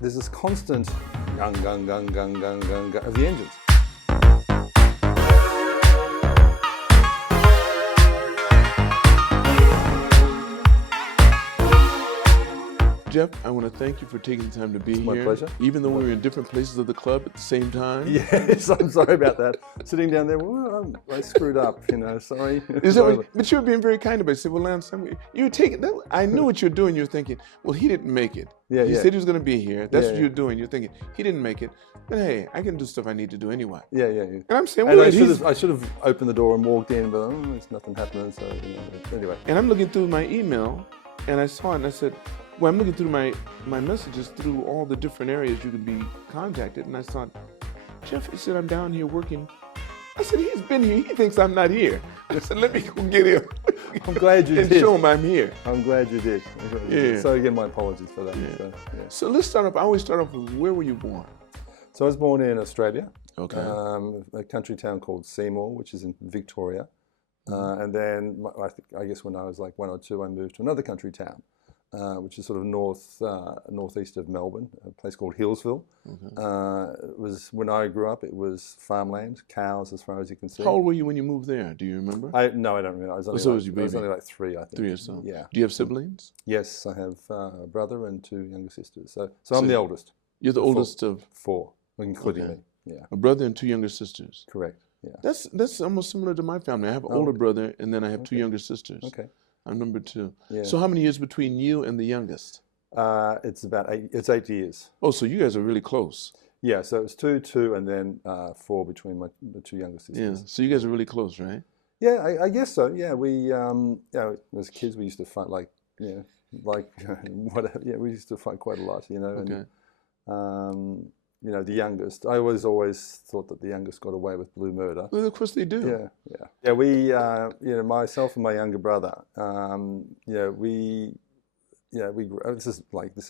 there's this constant gung, gung, gung, gung, gung, gung, gung of the engines. Geoff, I want to thank you for taking the time to be here. My pleasure. Even though we were in different places of the club at the same time. Yes, I'm sorry about that. Sitting down there, well, I screwed up, you know, sorry. Is that what, but you were being very kind about it. I said, well, Lance, you were taking that. I knew what you were doing. You were thinking, well, he didn't make it. Yeah, he yeah. said he was going to be here. That's Yeah, what yeah. you're doing. You're thinking, he didn't make it. But hey, I can do stuff I need to do anyway. Yeah, yeah, yeah. And I'm saying, And well, I should have opened the door and walked in, but there's nothing happening, so, you know, anyway. And I'm looking through my email, and I saw it, and I said, well, I'm looking through my messages through all the different areas you can be contacted, and I thought, Geoff, he said, I'm down here working. I said, he's been here. He thinks I'm not here. I said, let me go get him. I'm glad you and did. show him I'm here. I'm glad you did. Yeah. So again, my apologies for that. Yeah. So, yeah. So let's start off. I always start off with, where were you born? So I was born in Australia, Okay. a country town called Seymour, which is in Victoria. And then I guess when I was like 1 or 2, I moved to another country town, which is sort of northeast of Melbourne, a place called Hillsville. It was, when I grew up, it was farmland, cows as far as you can see. How old were you when you moved there? Do you remember? No, I don't remember. I was only, So like, was your I was baby? only like 3, I think. 3 or so? Yeah. Do you have siblings? Yes, I have a brother and 2 younger sisters. So I'm the oldest. You're the oldest of 4, including Okay. me. Yeah, a brother and 2 younger sisters. correct. Yeah. That's almost similar to my family. I have an older brother, and then I have 2 younger sisters. Okay. I'm number 2. Yeah. So how many years between you and the youngest? It's about 8. It's 8 years. Oh, so you guys are really close. Yeah. So it's 2, 2, and then 4 between the 2 younger Yeah. sisters. So you guys are really close, right? Yeah, I guess so. Yeah, we as kids we used to fight like whatever. Yeah, we used to fight quite a lot, you know. Okay. And you know, the youngest. I always thought that the youngest got away with blue murder. Well, of course they do. Yeah, yeah, yeah. We, you know, myself and my younger brother, you know, we grew, this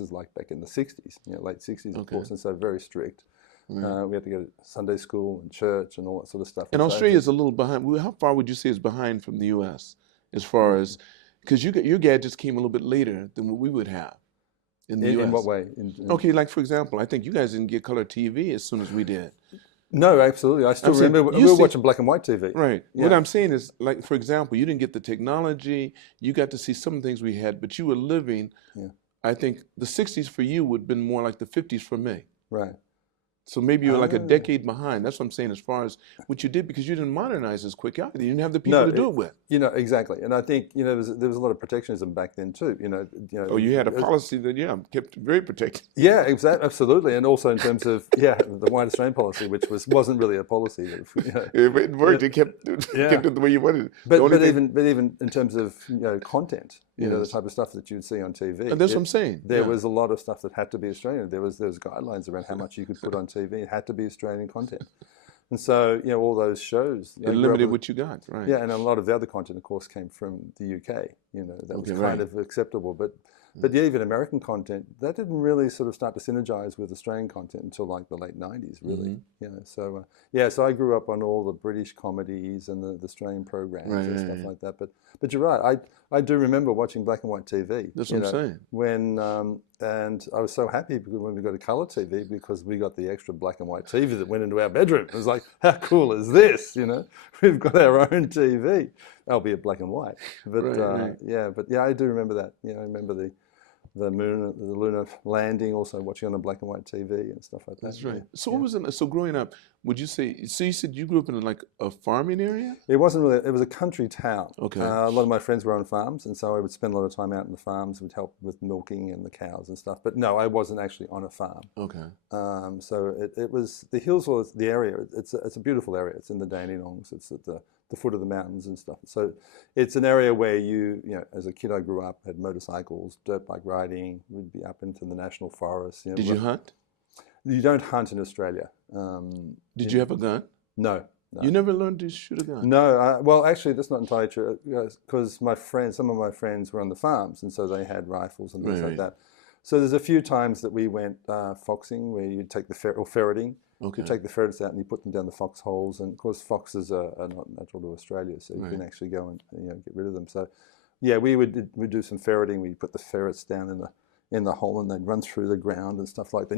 is like back in the 60s, you know, late 60s, of Okay. course, and so very strict. Right. We had to go to Sunday school and church and all that sort of stuff. And so Australia is a little behind. How far would you say is behind from the U.S. as far as, because your gadgets came a little bit later than what we would have in the U.S. In what way? Okay, like for example, I think you guys didn't get color TV as soon as we did. No, absolutely. I still remember we were watching black and white TV. Right. Yeah. What I'm saying is, like, for example, you didn't get the technology, you got to see some things we had, but you were living, I think the 60s for you would have been more like the 50s for me. Right. So maybe you're like a decade behind. That's what I'm saying as far as what you did, because you didn't modernize as quick either. You didn't have the people to do it with. You know, exactly. And I think, you know, there was a lot of protectionism back then too, you know. Oh, you had a policy that, kept very protected. Yeah, exactly, absolutely. And also in terms of, the White Australian policy, which wasn't really a policy. That, you know, It worked. It kept it the way you wanted it. But even in terms of, content, you know, the type of stuff that you'd see on TV. And that's what I'm saying. There was a lot of stuff that had to be Australian. There was guidelines around how much you could put on TV. It had to be Australian content. And so, you know, all those shows. It limited what you got, right? Yeah, and a lot of the other content, of course, came from the UK. You know, that was kind of acceptable. But yeah, even American content, that didn't really sort of start to synergize with Australian content until like the late 90s, really. You know, so so I grew up on all the British comedies and the Australian programs and stuff like that. But you're right, I do remember watching black and white TV. That's what I'm saying. When and I was so happy when we got a color TV, because we got the extra black and white TV that went into our bedroom. It was like, how cool is this? You know, we've got our own TV, albeit black and white. But yeah, I do remember that. You know, I remember the lunar landing, also watching on the black and white TV and stuff like that. That's right. So what was it? So growing up, would you say? So you said you grew up in like a farming area? It wasn't really. It was a country town. Okay. A lot of my friends were on farms, and so I would spend a lot of time out in the farms. Would help with milking and the cows and stuff. But no, I wasn't actually on a farm. Okay. So it was the hills, was the area. It's a beautiful area. It's in the Dandenongs. It's at the foot of the mountains and stuff. So it's an area where you know, as a kid I grew up, had motorcycles, dirt bike riding. We'd be up into the national forest. You know, Did you hunt? You don't hunt in Australia. Did you have a gun? No. You never learned to shoot a gun? No. Well, actually, that's not entirely true. Because some of my friends were on the farms, and so they had rifles and things like that. So there's a few times that we went foxing, where you take or ferreting. Okay. You take the ferrets out and you put them down the foxholes, and of course foxes are not natural to Australia, so you can actually go and get rid of them. So yeah, we'd do some ferreting. We put the ferrets down in the hole, and they'd run through the ground and stuff like that.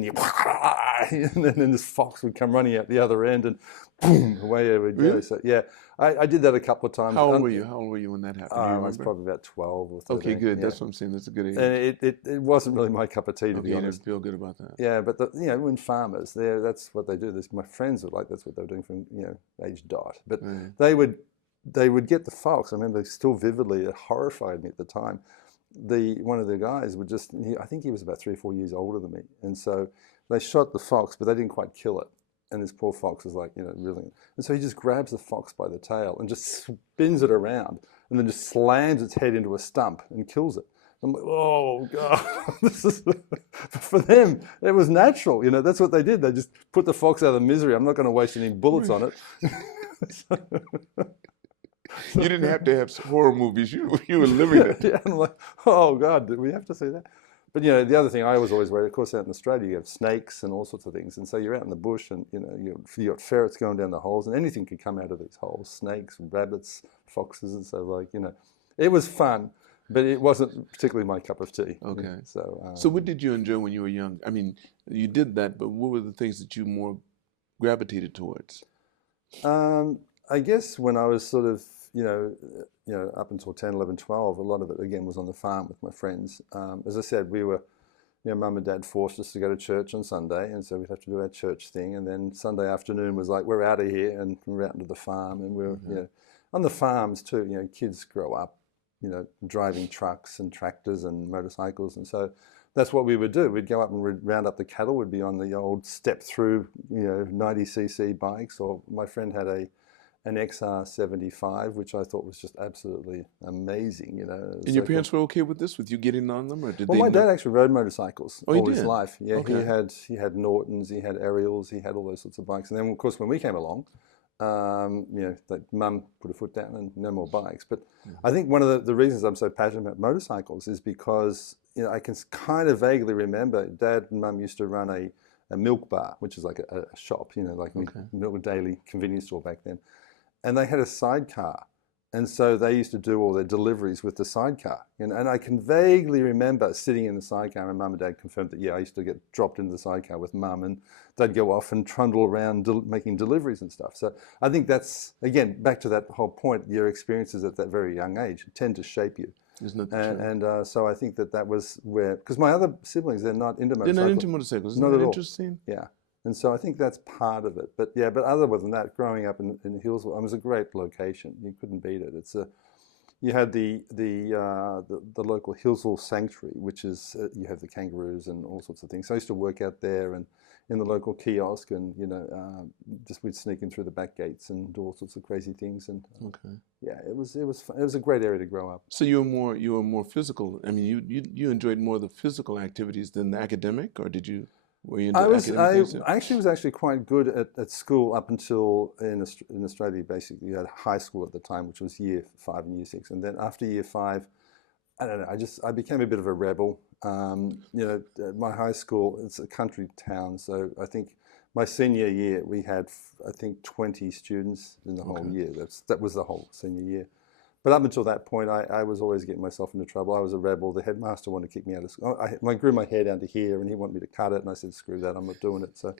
And then this fox would come running out the other end, and boom, away it would go. Really? So yeah, I did that a couple of times. How old were you? How old were you when that happened? I was probably about 12 or 13. Okay, good. That's what I'm saying. That's a good age. And it wasn't really my cup of tea, to be honest. You didn't feel good about that. Yeah, but when farmers, that's what they do. My friends were like, that's what they were doing from age dot. But they would get the fox. I remember still vividly. It horrified me at the time. One of the guys would I think he was about 3 or 4 years older than me, and so they shot the fox, but they didn't quite kill it. And this poor fox was like, really. And so he just grabs the fox by the tail and just spins it around, and then just slams its head into a stump and kills it. I'm like, oh God! For them, it was natural. That's what they did. They just put the fox out of misery. I'm not going to waste any bullets on it. You didn't have to have horror movies. You were living it. Yeah, I'm like, oh God, did we have to see that? But the other thing I was always worried, of course, out in Australia, you have snakes and all sorts of things, and so you're out in the bush, and you got ferrets going down the holes, and anything could come out of these holes: snakes, rabbits, foxes, and so it was fun, but it wasn't particularly my cup of tea. Okay. So what did you enjoy when you were young? I mean, you did that, but what were the things that you more gravitated towards? I guess when I was sort of up until 10, 11, 12, a lot of it, again, was on the farm with my friends. As I said, we were, Mum and Dad forced us to go to church on Sunday, and so we'd have to do our church thing. And then Sunday afternoon was like, we're out of here, and we're out into the farm. And we're, on the farms too, kids grow up, driving trucks and tractors and motorcycles. And so that's what we would do. We'd go up and we'd round up the cattle. We'd be on the old step-through, 90cc bikes, or my friend had an XR75, which I thought was just absolutely amazing, And your parents were okay with this, with you getting on them, or did they? Well, my dad actually rode motorcycles all his life. Yeah, okay. he had Nortons, he had Ariels, he had all those sorts of bikes. And then, of course, when we came along, Mum put a foot down and no more bikes. But I think one of the reasons I'm so passionate about motorcycles is because I can kind of vaguely remember Dad and Mum used to run a milk bar, which is like a shop, milk daily convenience store back then. And they had a sidecar, and so they used to do all their deliveries with the sidecar. And I can vaguely remember sitting in the sidecar, and Mum and Dad confirmed that, I used to get dropped into the sidecar with Mum, and they'd go off and trundle around making deliveries and stuff. So I think that's, again, back to that whole point, your experiences at that very young age tend to shape you. Isn't it true? And so I think that was where, because my other siblings, they're not into motorcycles. They're not into motorcycles. Isn't that interesting? Yeah. And so I think that's part of it. But other than that, growing up in Hillsville, it was a great location. You couldn't beat it. You had the local Hillsville Sanctuary, which is, you have the kangaroos and all sorts of things. So I used to work out there and in the local kiosk, and just we'd sneak in through the back gates and do all sorts of crazy things. And yeah, it was fun. It was a great area to grow up. So you were more physical. I mean, you enjoyed more the physical activities than the academic, or did you? Were you into I actually was quite good at school up until in Australia. Basically, you had high school at the time, which was year 5 and year 6, and then after year 5, I don't know. I became a bit of a rebel. My high school, it's a country town, so I think my senior year we had 20 students in the whole year. That was the whole senior year. But up until that point, I was always getting myself into trouble. I was a rebel. The headmaster wanted to kick me out of school. I grew my hair down to here, and he wanted me to cut it, and I said, screw that, I'm not doing it. So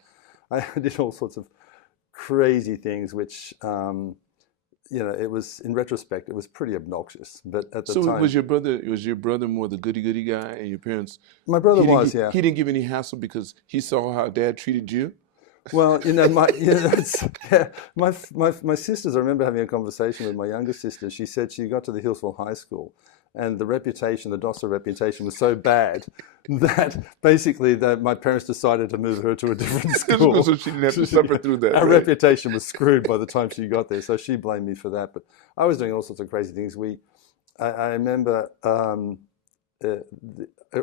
I did all sorts of crazy things, which, it was, in retrospect, it was pretty obnoxious. But at the time... So was your brother more the goody-goody guy, and your parents... My brother was, yeah. He didn't give any hassle because he saw how Dad treated you? Well, my sisters, I remember having a conversation with my younger sister. She said she got to the Hillsville High School, and the DOSA reputation was so bad that basically my parents decided to move her to a different school. So she didn't have to suffer through that. Our reputation was screwed by the time she got there, so she blamed me for that. But I was doing all sorts of crazy things. I remember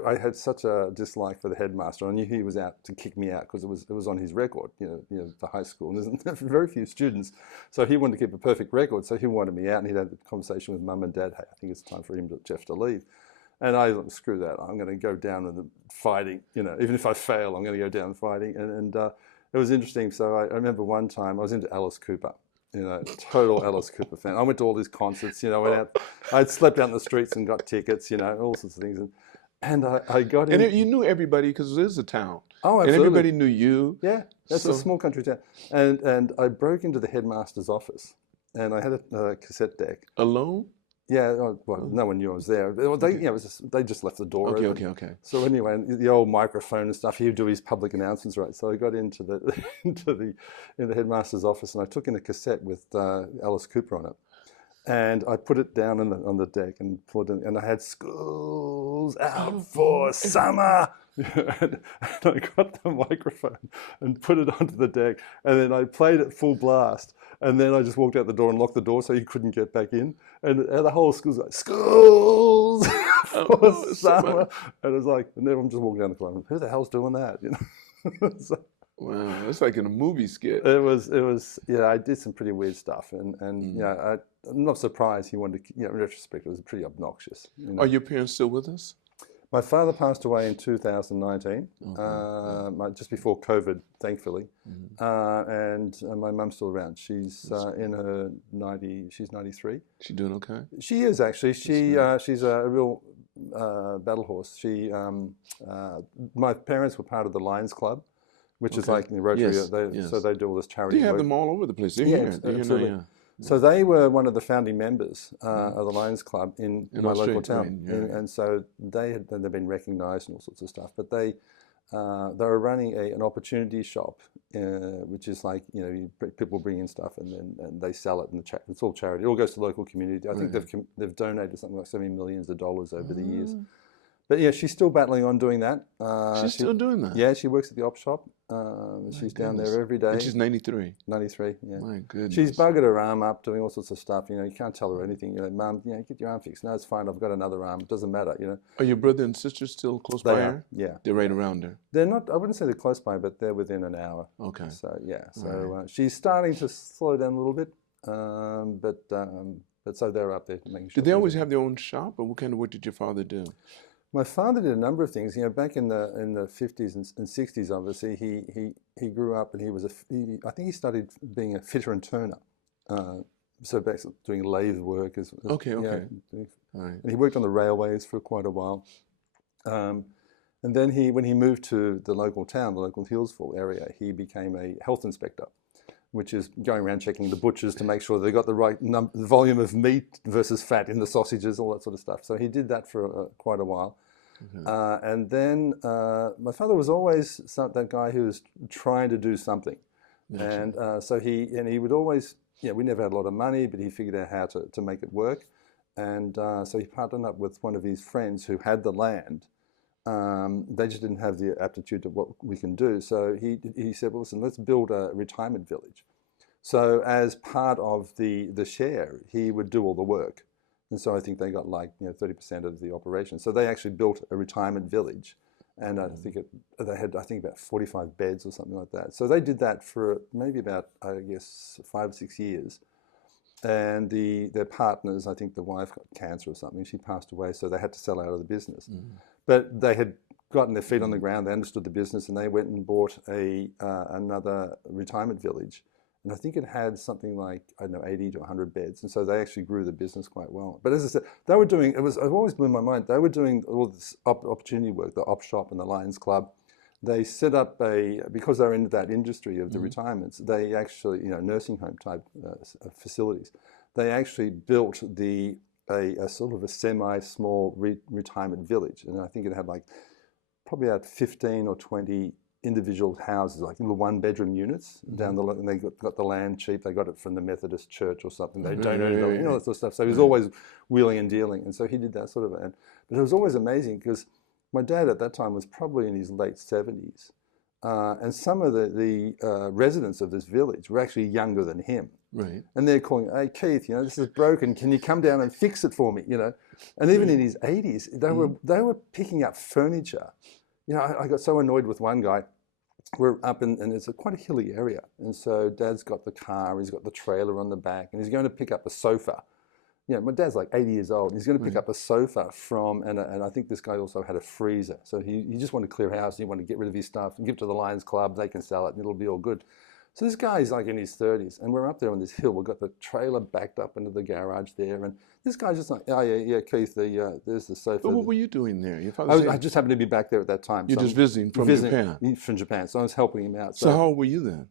I had such a dislike for the headmaster. I knew he was out to kick me out because it was on his record, the high school. And there's very few students, so he wanted to keep a perfect record. So he wanted me out, and he'd had a conversation with Mum and Dad. Hey, I think it's time for Geoff to leave. And I screw that. I'm going to go down in the fighting. Even if I fail, I'm going to go down fighting. And it was interesting. So I remember one time I was into Alice Cooper. Total Alice Cooper fan. I went to all these concerts. Went out. I'd slept out in the streets and got tickets. All sorts of things. And I got in. And you knew everybody because it is a town. Oh, and absolutely. everybody knew you. Yeah, that's a small country town. And I broke into the headmaster's office, and I had a cassette deck. Alone? Yeah, well, no one knew I was there. They, you know, they just left the door open. Okay. So anyway, the old microphone and stuff, he would do his public announcements, right? So I got into the in the headmaster's office, and I took in a cassette with Alice Cooper on it, and I put it down on the deck and put it in, and I had "School's out for summer." And I got the microphone and put it onto the deck, and then I played it full blast. And then I just walked out the door and locked the door so he couldn't get back in. And the whole school's like, "Schools for summer." And it was like, and everyone just walking down the corridor. Who the hell's doing that? You know. So, wow, it's like in a movie skit. It was. Yeah, I did some pretty weird stuff, and yeah, I'm not surprised he wanted to. You know, in retrospect, it was pretty obnoxious. You know? Are your parents still with us? My father passed away in 2019, just before COVID, thankfully. And my mum's still around. She's in her 90. She's 93. She doing okay? She is actually. She's a real battle horse. My parents were part of the Lions Club, which is like in the Rotary. Yes. So they do all this charity They have work. them all over the place. They're here. Absolutely. So they were one of the founding members of the Lions Club in my local town, and so they've been recognised and all sorts of stuff. But they were running an opportunity shop, which is like, you know, people bring in stuff and they sell it, and it's all charity. It all goes to local community. I think they've donated something like $70 million over the years. But yeah, she's still battling on doing that. She's still doing that? Yeah, she works at the op shop. She's down there every day. And she's 93? 93, yeah. My goodness. She's buggered her arm up doing all sorts of stuff. You know, you can't tell her anything. You know, "Mum, you know, get your arm fixed." "No, it's fine. I've got another arm. It doesn't matter," you know. Are your brother and sister still close by her? Yeah. They're right around her? They're not, I wouldn't say they're close by, but they're within an hour. Okay. So, yeah. So she's starting to slow down a little bit. But so they're up there making sure. Did they always have their own shop, or what kind of work did your father do? My father did a number of things. You know, back in the 50s and 60s, obviously, he grew up and I think he studied being a fitter and turner. So basically doing lathe work. Okay. All right. And he worked on the railways for quite a while. And then when he moved to the local town, the local Hillsville area, he became a health inspector, which is going around checking the butchers to make sure they got the right volume of meat versus fat in the sausages, all that sort of stuff. So he did that for quite a while. And then my father was always that guy who was trying to do something. And so he would always, we never had a lot of money, but he figured out how to make it work. And so he partnered up with one of his friends who had the land. They just didn't have the aptitude to what we can do. So he said, well, listen, let's build a retirement village. So as part of the share, he would do all the work. And so I think they got like 30% of the operation. So they actually built a retirement village. And I think they had about 45 beds or something like that. So they did that for maybe about, I guess, 5 or 6 years. And their partners, I think the wife got cancer or something. She passed away, so they had to sell out of the business. But they had gotten their feet on the ground. They understood the business, and they went and bought another retirement village. And I think it had something like, 80 to 100 beds. And so they actually grew the business quite well. But as I said, they were doing, I've always blew my mind, they were doing all this opportunity work, the op shop and the Lions Club. They set up because they're into that industry of the retirements, they actually, nursing home type facilities, they actually built a sort of a semi-small retirement village. And I think it had probably about 15 or 20 individual houses, like little one-bedroom units down the, and they got the land cheap. They got it from the Methodist church or something. They donated it, that sort of stuff. So he was always wheeling and dealing, and so he did that sort of. But it was always amazing because my dad at that time was probably in his late 70s, and some of the residents of this village were actually younger than him. Right. And they're calling, "Hey Keith, this is broken. Can you come down and fix it for me?" And even in his 80s, they were picking up furniture. I got so annoyed with one guy. We're up and it's quite a hilly area. And so Dad's got the car, he's got the trailer on the back, and he's going to pick up a sofa. My dad's like 80 years old. He's going to pick up a sofa and I think this guy also had a freezer. So he just wanted to clear house, he wanted to get rid of his stuff and give it to the Lions Club. They can sell it and it'll be all good. So this guy's like in his 30s, and we're up there on this hill. We've got the trailer backed up into the garage there, and this guy's just like, oh yeah, Keith, there's the sofa. But what were you doing there? I just happened to be back there at that time. You're so just visiting from Japan? From Japan, so I was helping him out. So how old were you then?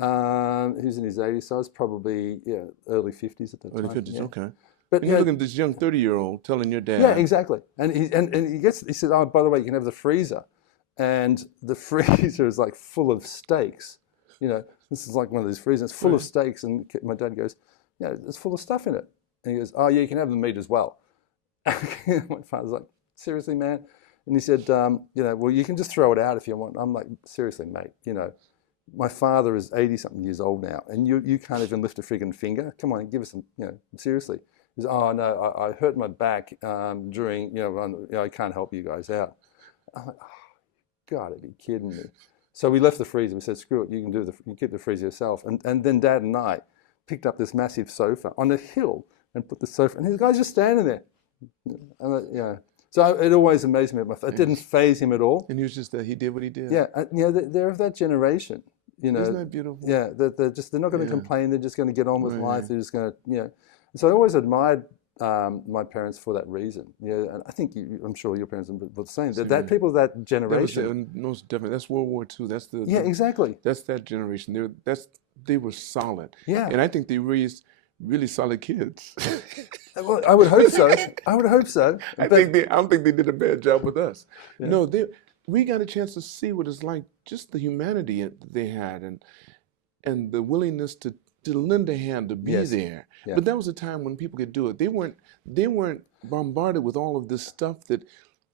He was in his 80s, so I was probably early 50s at that time. Early 50s, yeah. okay. But you're looking at this young 30-year-old telling your dad. Yeah, exactly. And he said, oh, by the way, you can have the freezer. And the freezer is like full of steaks. You know, this is like one of these freezers. It's full of steaks. And my dad goes, yeah, it's full of stuff in it. And he goes, oh, yeah, you can have the meat as well. My father's like, seriously, man? And he said, you know, well, you can just throw it out if you want. I'm like, seriously, mate, you know, my father is 80-something years old now, and you can't even lift a friggin' finger. Come on, give us some, you know, seriously. He says, oh, no, I hurt my back during, you know, I can't help you guys out. I'm like, oh, gotta be kidding me. So we left the freezer. We said, screw it, you can keep the freezer yourself. And then Dad and I picked up this massive sofa on a hill and put the sofa, and his guy's just standing there. And, you know, so it always amazed me. It didn't faze him at all. And he was just he did what he did. Yeah, you know, they're of that generation. You know, isn't that beautiful? Yeah, they're not going to complain. They're just going to get on with life. They're just going to, you know. So I always admired my parents for that reason. Yeah, and I think I'm sure your parents were the same. That people of that generation. Most definitely. That's World War II. That's the exactly. That's that generation. They were solid. Yeah, and I think they raised really solid kids. Well, I would hope so. I would hope so. I don't think they did a bad job with us. Yeah. No, we got a chance to see what it's like, just the humanity that they had, and the willingness to lend a hand, to be there. Yeah. But that was a time when people could do it. They weren't bombarded with all of this stuff that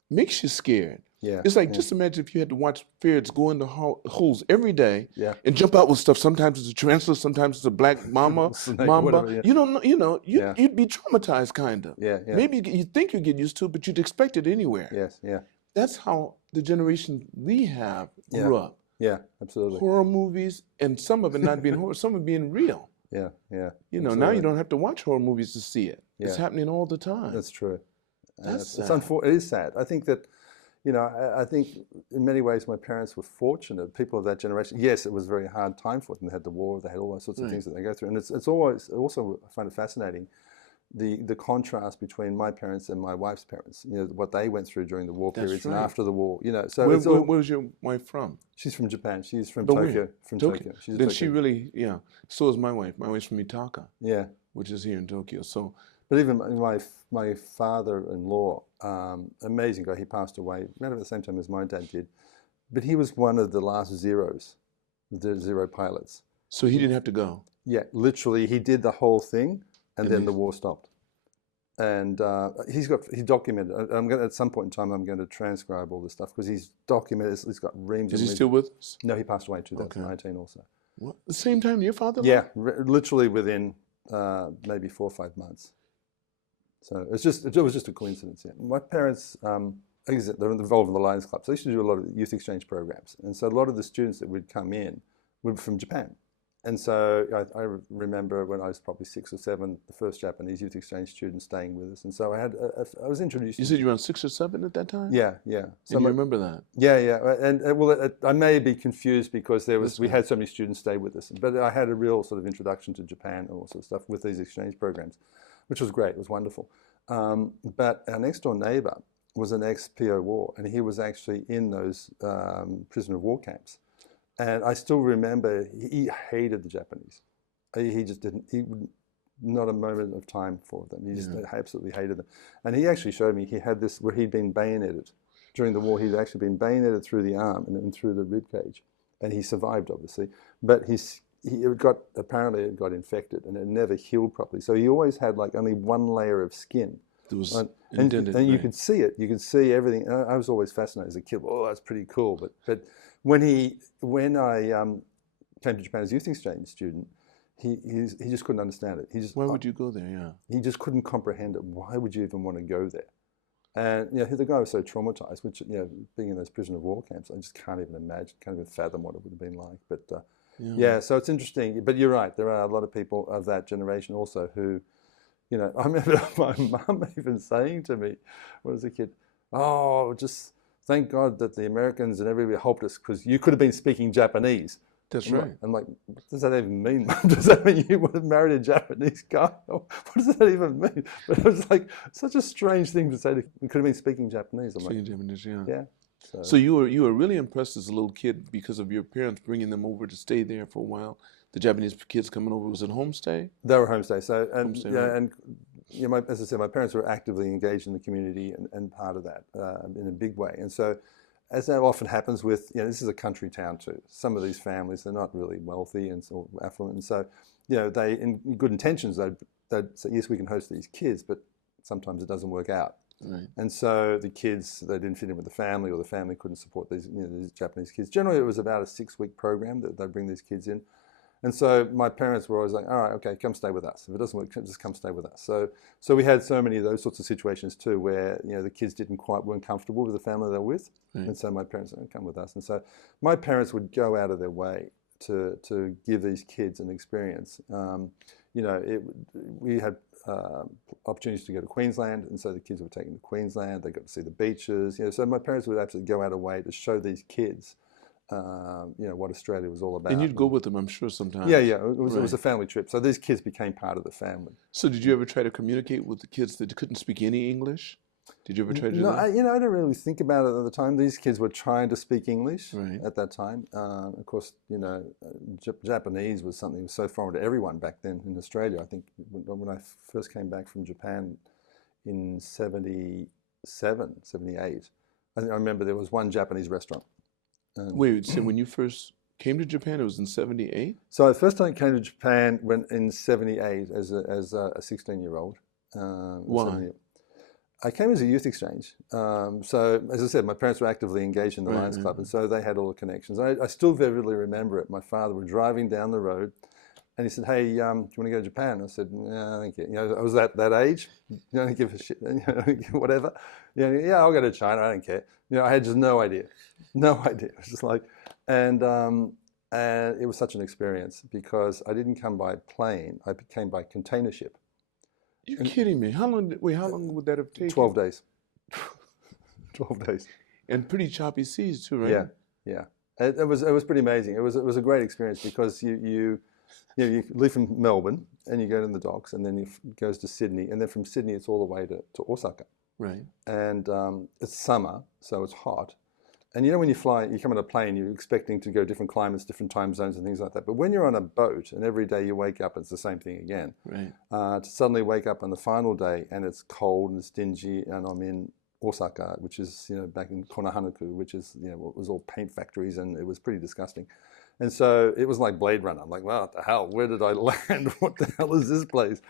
makes you scared. Yeah. It's like, just imagine if you had to watch ferrets go into holes every day and jump out with stuff. Sometimes it's a tarantula, sometimes it's a black mamba. Whatever, You don't know, you'd be traumatized, kind of. Yeah. Maybe you'd think you'd get used to it, but you'd expect it anywhere. Yes, yeah. That's how the generation we have grew up. Yeah, absolutely. Horror movies, and some of it not being horror, some of it being real. Yeah. You know, now you don't have to watch horror movies to see it. Yeah. It's happening all the time. That's true. That's sad. It is sad. I think that, you know, I think in many ways my parents were fortunate. People of that generation, yes, it was a very hard time for them. They had the war, they had all those sorts of things that they go through. And it's always, also I find it fascinating, the contrast between my parents and my wife's parents, you know, what they went through during the war periods and after the war, you know. So where was your wife from? She's from Japan. She's from Tokyo. From Tokyo. She's then she really, so is my wife. My wife's from Osaka. Yeah. Which is here in Tokyo. So, but even my father-in-law, amazing guy, he passed away right at the same time as my dad did, but he was one of the last zeros, the zero pilots. So he didn't have to go? Yeah, literally, he did the whole thing, and then the war stopped. And he documented. At some point in time, I'm going to transcribe all this stuff because he's documented. He's got reams. Is he still with us? No, he passed away in 2019 also. What? The same time your father? Yeah, literally within maybe 4 or 5 months. So it was just a coincidence. Yeah. My parents, they're involved in the Lions Club, so they used to do a lot of youth exchange programs, and so a lot of the students that would come in were from Japan. And so I remember when I was probably 6 or 7, the first Japanese youth exchange student staying with us. And so I was introduced. You said you were around 6 or 7 at that time? Yeah. So you remember that? Yeah. And well, I may be confused because we had so many students stay with us. But I had a real sort of introduction to Japan and all sorts of stuff with these exchange programs, which was great. It was wonderful. But our next door neighbor was an ex-PO war, and he was actually in those prisoner of war camps. And I still remember he hated the Japanese. He just didn't, not a moment of time for them. He just absolutely hated them. And he actually showed me, he had this where he'd been bayoneted. During the war, he'd actually been bayoneted through the arm and through the rib cage. And he survived, obviously. But apparently it got infected and it never healed properly. So he always had like only one layer of skin. It was and you could see it. You could see everything. And I was always fascinated as a kid. Oh, that's pretty cool. But when I came to Japan as a youth exchange student, he just couldn't understand it. Why would you go there? Yeah. He just couldn't comprehend it. Why would you even want to go there? And the guy was so traumatized, which being in those prisoner of war camps, I just can't even imagine, can't even fathom what it would have been like. But so it's interesting. But you're right. There are a lot of people of that generation also who, I remember my mum even saying to me when I was a kid, "Oh, just thank God that the Americans and everybody helped us because you could have been speaking Japanese." That's right. I'm like, what does that even mean? Does that mean you would have married a Japanese guy? What does that even mean? But it was like such a strange thing to say. It could have been speaking Japanese. I'm Speaking Japanese, yeah. Yeah. So you were really impressed as a little kid because of your parents bringing them over to stay there for a while. The Japanese kids coming over, was it homestay? They were homestay. So and Homestay, yeah, right. and you know, as I said, my parents were actively engaged in the community and part of that in a big way. And so, as that often happens with, you know, this is a country town too. Some of these families, they're not really wealthy and so affluent, and so, you know, they, in good intentions, they'd say, yes, we can host these kids, but sometimes it doesn't work out. Right. And so the kids, they didn't fit in with the family, or the family couldn't support these, you know, these Japanese kids. Generally, it was about a 6-week program that they'd bring these kids in. And so my parents were always like, all right, okay, come stay with us. If it doesn't work, just come stay with us. So we had so many of those sorts of situations too, where, you know, the kids weren't comfortable with the family they were with. Right. And so my parents said, come with us. And so my parents would go out of their way to give these kids an experience. You know, we had opportunities to go to Queensland, and so the kids were taken to Queensland. They got to see the beaches. You know, so my parents would absolutely go out of their way to show these kids you know, what Australia was all about. And you'd go with them, I'm sure, sometimes. Yeah, yeah. It was a family trip. So these kids became part of the family. So did you ever try to communicate with the kids that couldn't speak any English? Did you ever try to do that? You know, I didn't really think about it at the time. These kids were trying to speak English at that time. Of course, you know, Japanese was something that was so foreign to everyone back then in Australia. I think when I first came back from Japan in 77, 78, I remember there was one Japanese restaurant. Wait, so when you first came to Japan, it was in 78? So the first time I came to Japan in 78 as a 16-year-old. Why? I came as a youth exchange. So as I said, my parents were actively engaged in the Lions Club, and so they had all the connections. I still vividly remember it. My father was driving down the road, and he said, hey, do you want to go to Japan? I said, no, thank you. You know, I was that age. You don't give a shit, you know, whatever. You know, yeah, I'll go to China, I don't care. You know, I had just no idea. No idea. It was just like, and it was such an experience because I didn't come by plane. I came by container ship. You're kidding me. How long would that have taken? 12 days. 12 days. And pretty choppy seas too, right? Yeah, yeah. It was pretty amazing. It was a great experience because you leave from Melbourne and you go to the docks, and then it goes to Sydney, and then from Sydney it's all the way to Osaka. Right. And it's summer, so it's hot. And you know, when you fly, you come on a plane, you're expecting to go different climates, different time zones and things like that. But when you're on a boat and every day you wake up, it's the same thing again. Right. To suddenly wake up on the final day and it's cold and it's dingy, and I'm in Osaka, which is, you know, back in Konohanaku, which is, you know, it was all paint factories, and it was pretty disgusting. And so it was like Blade Runner. I'm like, well, what the hell? Where did I land? What the hell is this place?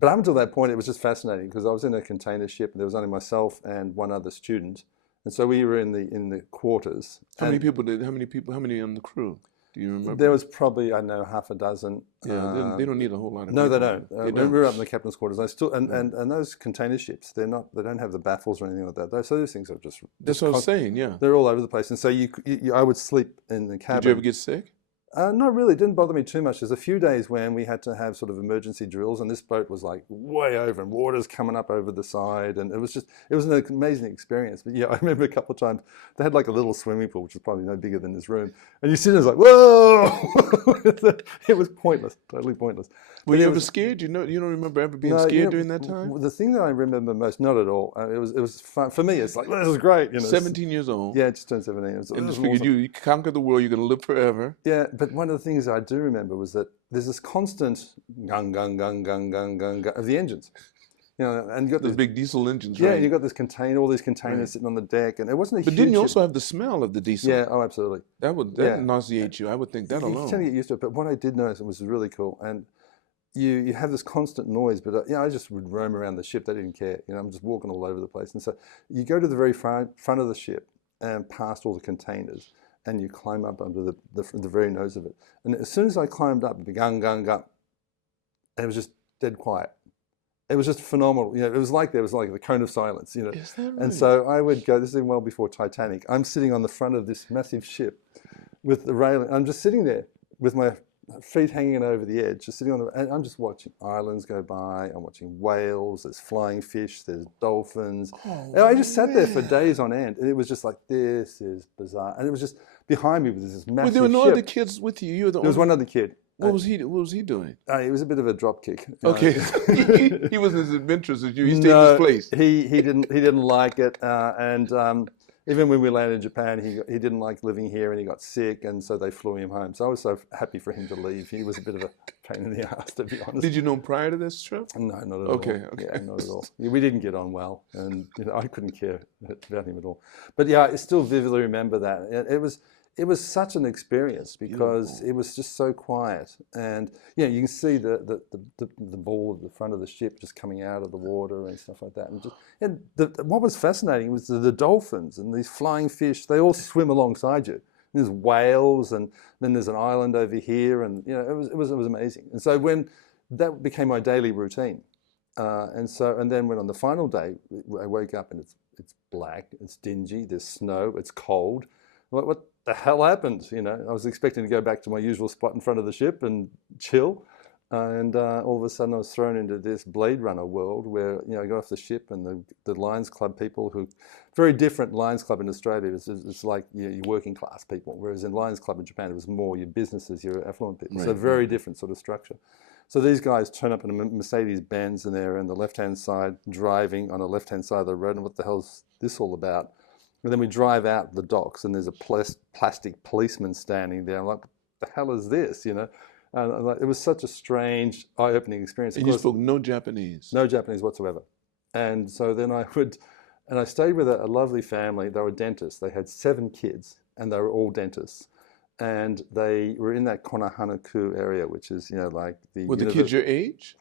But up until that point, it was just fascinating because I was in a container ship, and there was only myself and one other student. And so we were in the quarters. How many on the crew? Do you remember? There was probably, I don't know, half a dozen. Yeah, they don't need a whole lot of No, people. they don't. When we were up in the captain's quarters, and those container ships, they don't have the baffles or anything like that. So those things are just. That's what I was saying. Yeah. They're all over the place, and so I would sleep in the cabin. Did you ever get sick? Not really. It didn't bother me too much. There's a few days when we had to have sort of emergency drills, and this boat was like way over, and water's coming up over the side, and it was an amazing experience. But yeah, I remember a couple of times they had like a little swimming pool, which is probably no bigger than this room, and you sit there like, whoa! It was pointless, totally pointless. Were you ever scared? You don't remember ever being scared during that time? The thing that I remember most, not at all. It was fun for me. It's like, this is great. You know, 17 years old. Yeah, just turned 17. And just figured you conquered the world. You're going to live forever. Yeah, but one of the things I do remember was that there's this constant gung gung gung gung gung gung gung of the engines. You know, and you got those big diesel engines. Yeah, right? and you got all these containers sitting on the deck, and it wasn't a. But didn't you also have the smell of the diesel? Yeah, oh, absolutely. That nauseate you. I would think that alone. You tend to get used to it. But what I did notice, it was really cool, and you have this constant noise. But I just would roam around the ship. They didn't care. You know, I'm just walking all over the place, and so you go to the very front of the ship and past all the containers, and you climb up under the very nose of it. And as soon as I climbed up, it began gung gung, and it was just dead quiet. It was just phenomenal. You know, it was like there was like the cone of silence. You know, is that right? And so I would go. This is well before Titanic. I'm sitting on the front of this massive ship with the railing. I'm just sitting there with my feet hanging over the edge, just sitting on and I'm just watching islands go by. I'm watching whales. There's flying fish. There's dolphins. And I just sat there for days on end, and it was just like, this is bizarre. And it was just behind me was this massive Well, there were no ship. other kids with you. You were the There was only... one other kid. What was he doing? He was a bit of a drop kick. Okay, he wasn't as adventurous as you. He stayed in his place. He didn't like it, and even when we landed in Japan, he didn't like living here, and he got sick, and so they flew him home. So I was so happy for him to leave. He was a bit of a pain in the ass, to be honest. Did you know him prior to this trip? No, not at all. Okay. Yeah, not at all. We didn't get on well, and I couldn't care about him at all. But yeah, I still vividly remember that. It was such an experience because it was just so quiet, and you can see the ball at the front of the ship just coming out of the water and stuff like that. And what was fascinating was the dolphins and these flying fish. They all swim alongside you. And there's whales, and then there's an island over here, and it was amazing. And so when that became my daily routine, and then when on the final day I wake up and it's black, it's dingy, there's snow, it's cold. What the hell happened? I was expecting to go back to my usual spot in front of the ship and chill, and all of a sudden I was thrown into this Blade Runner world where I got off the ship, and the Lions Club people, who very different Lions Club in Australia. It's like your working class people, whereas in Lions Club in Japan it was more your businesses, your affluent people. Right. So very different sort of structure. So these guys turn up in a Mercedes-Benz, and they're on the left-hand side driving on the left-hand side of the road, and what the hell's this all about? And then we drive out the docks, and there's a plastic policeman standing there. I'm like, what the hell is this? And it was such a strange, eye-opening experience. And you spoke no Japanese? No Japanese whatsoever. And so then I stayed with a lovely family. They were dentists. They had 7 kids, and they were all dentists. And they were in that Konohanaku area, which is, like the... Were the kids your age?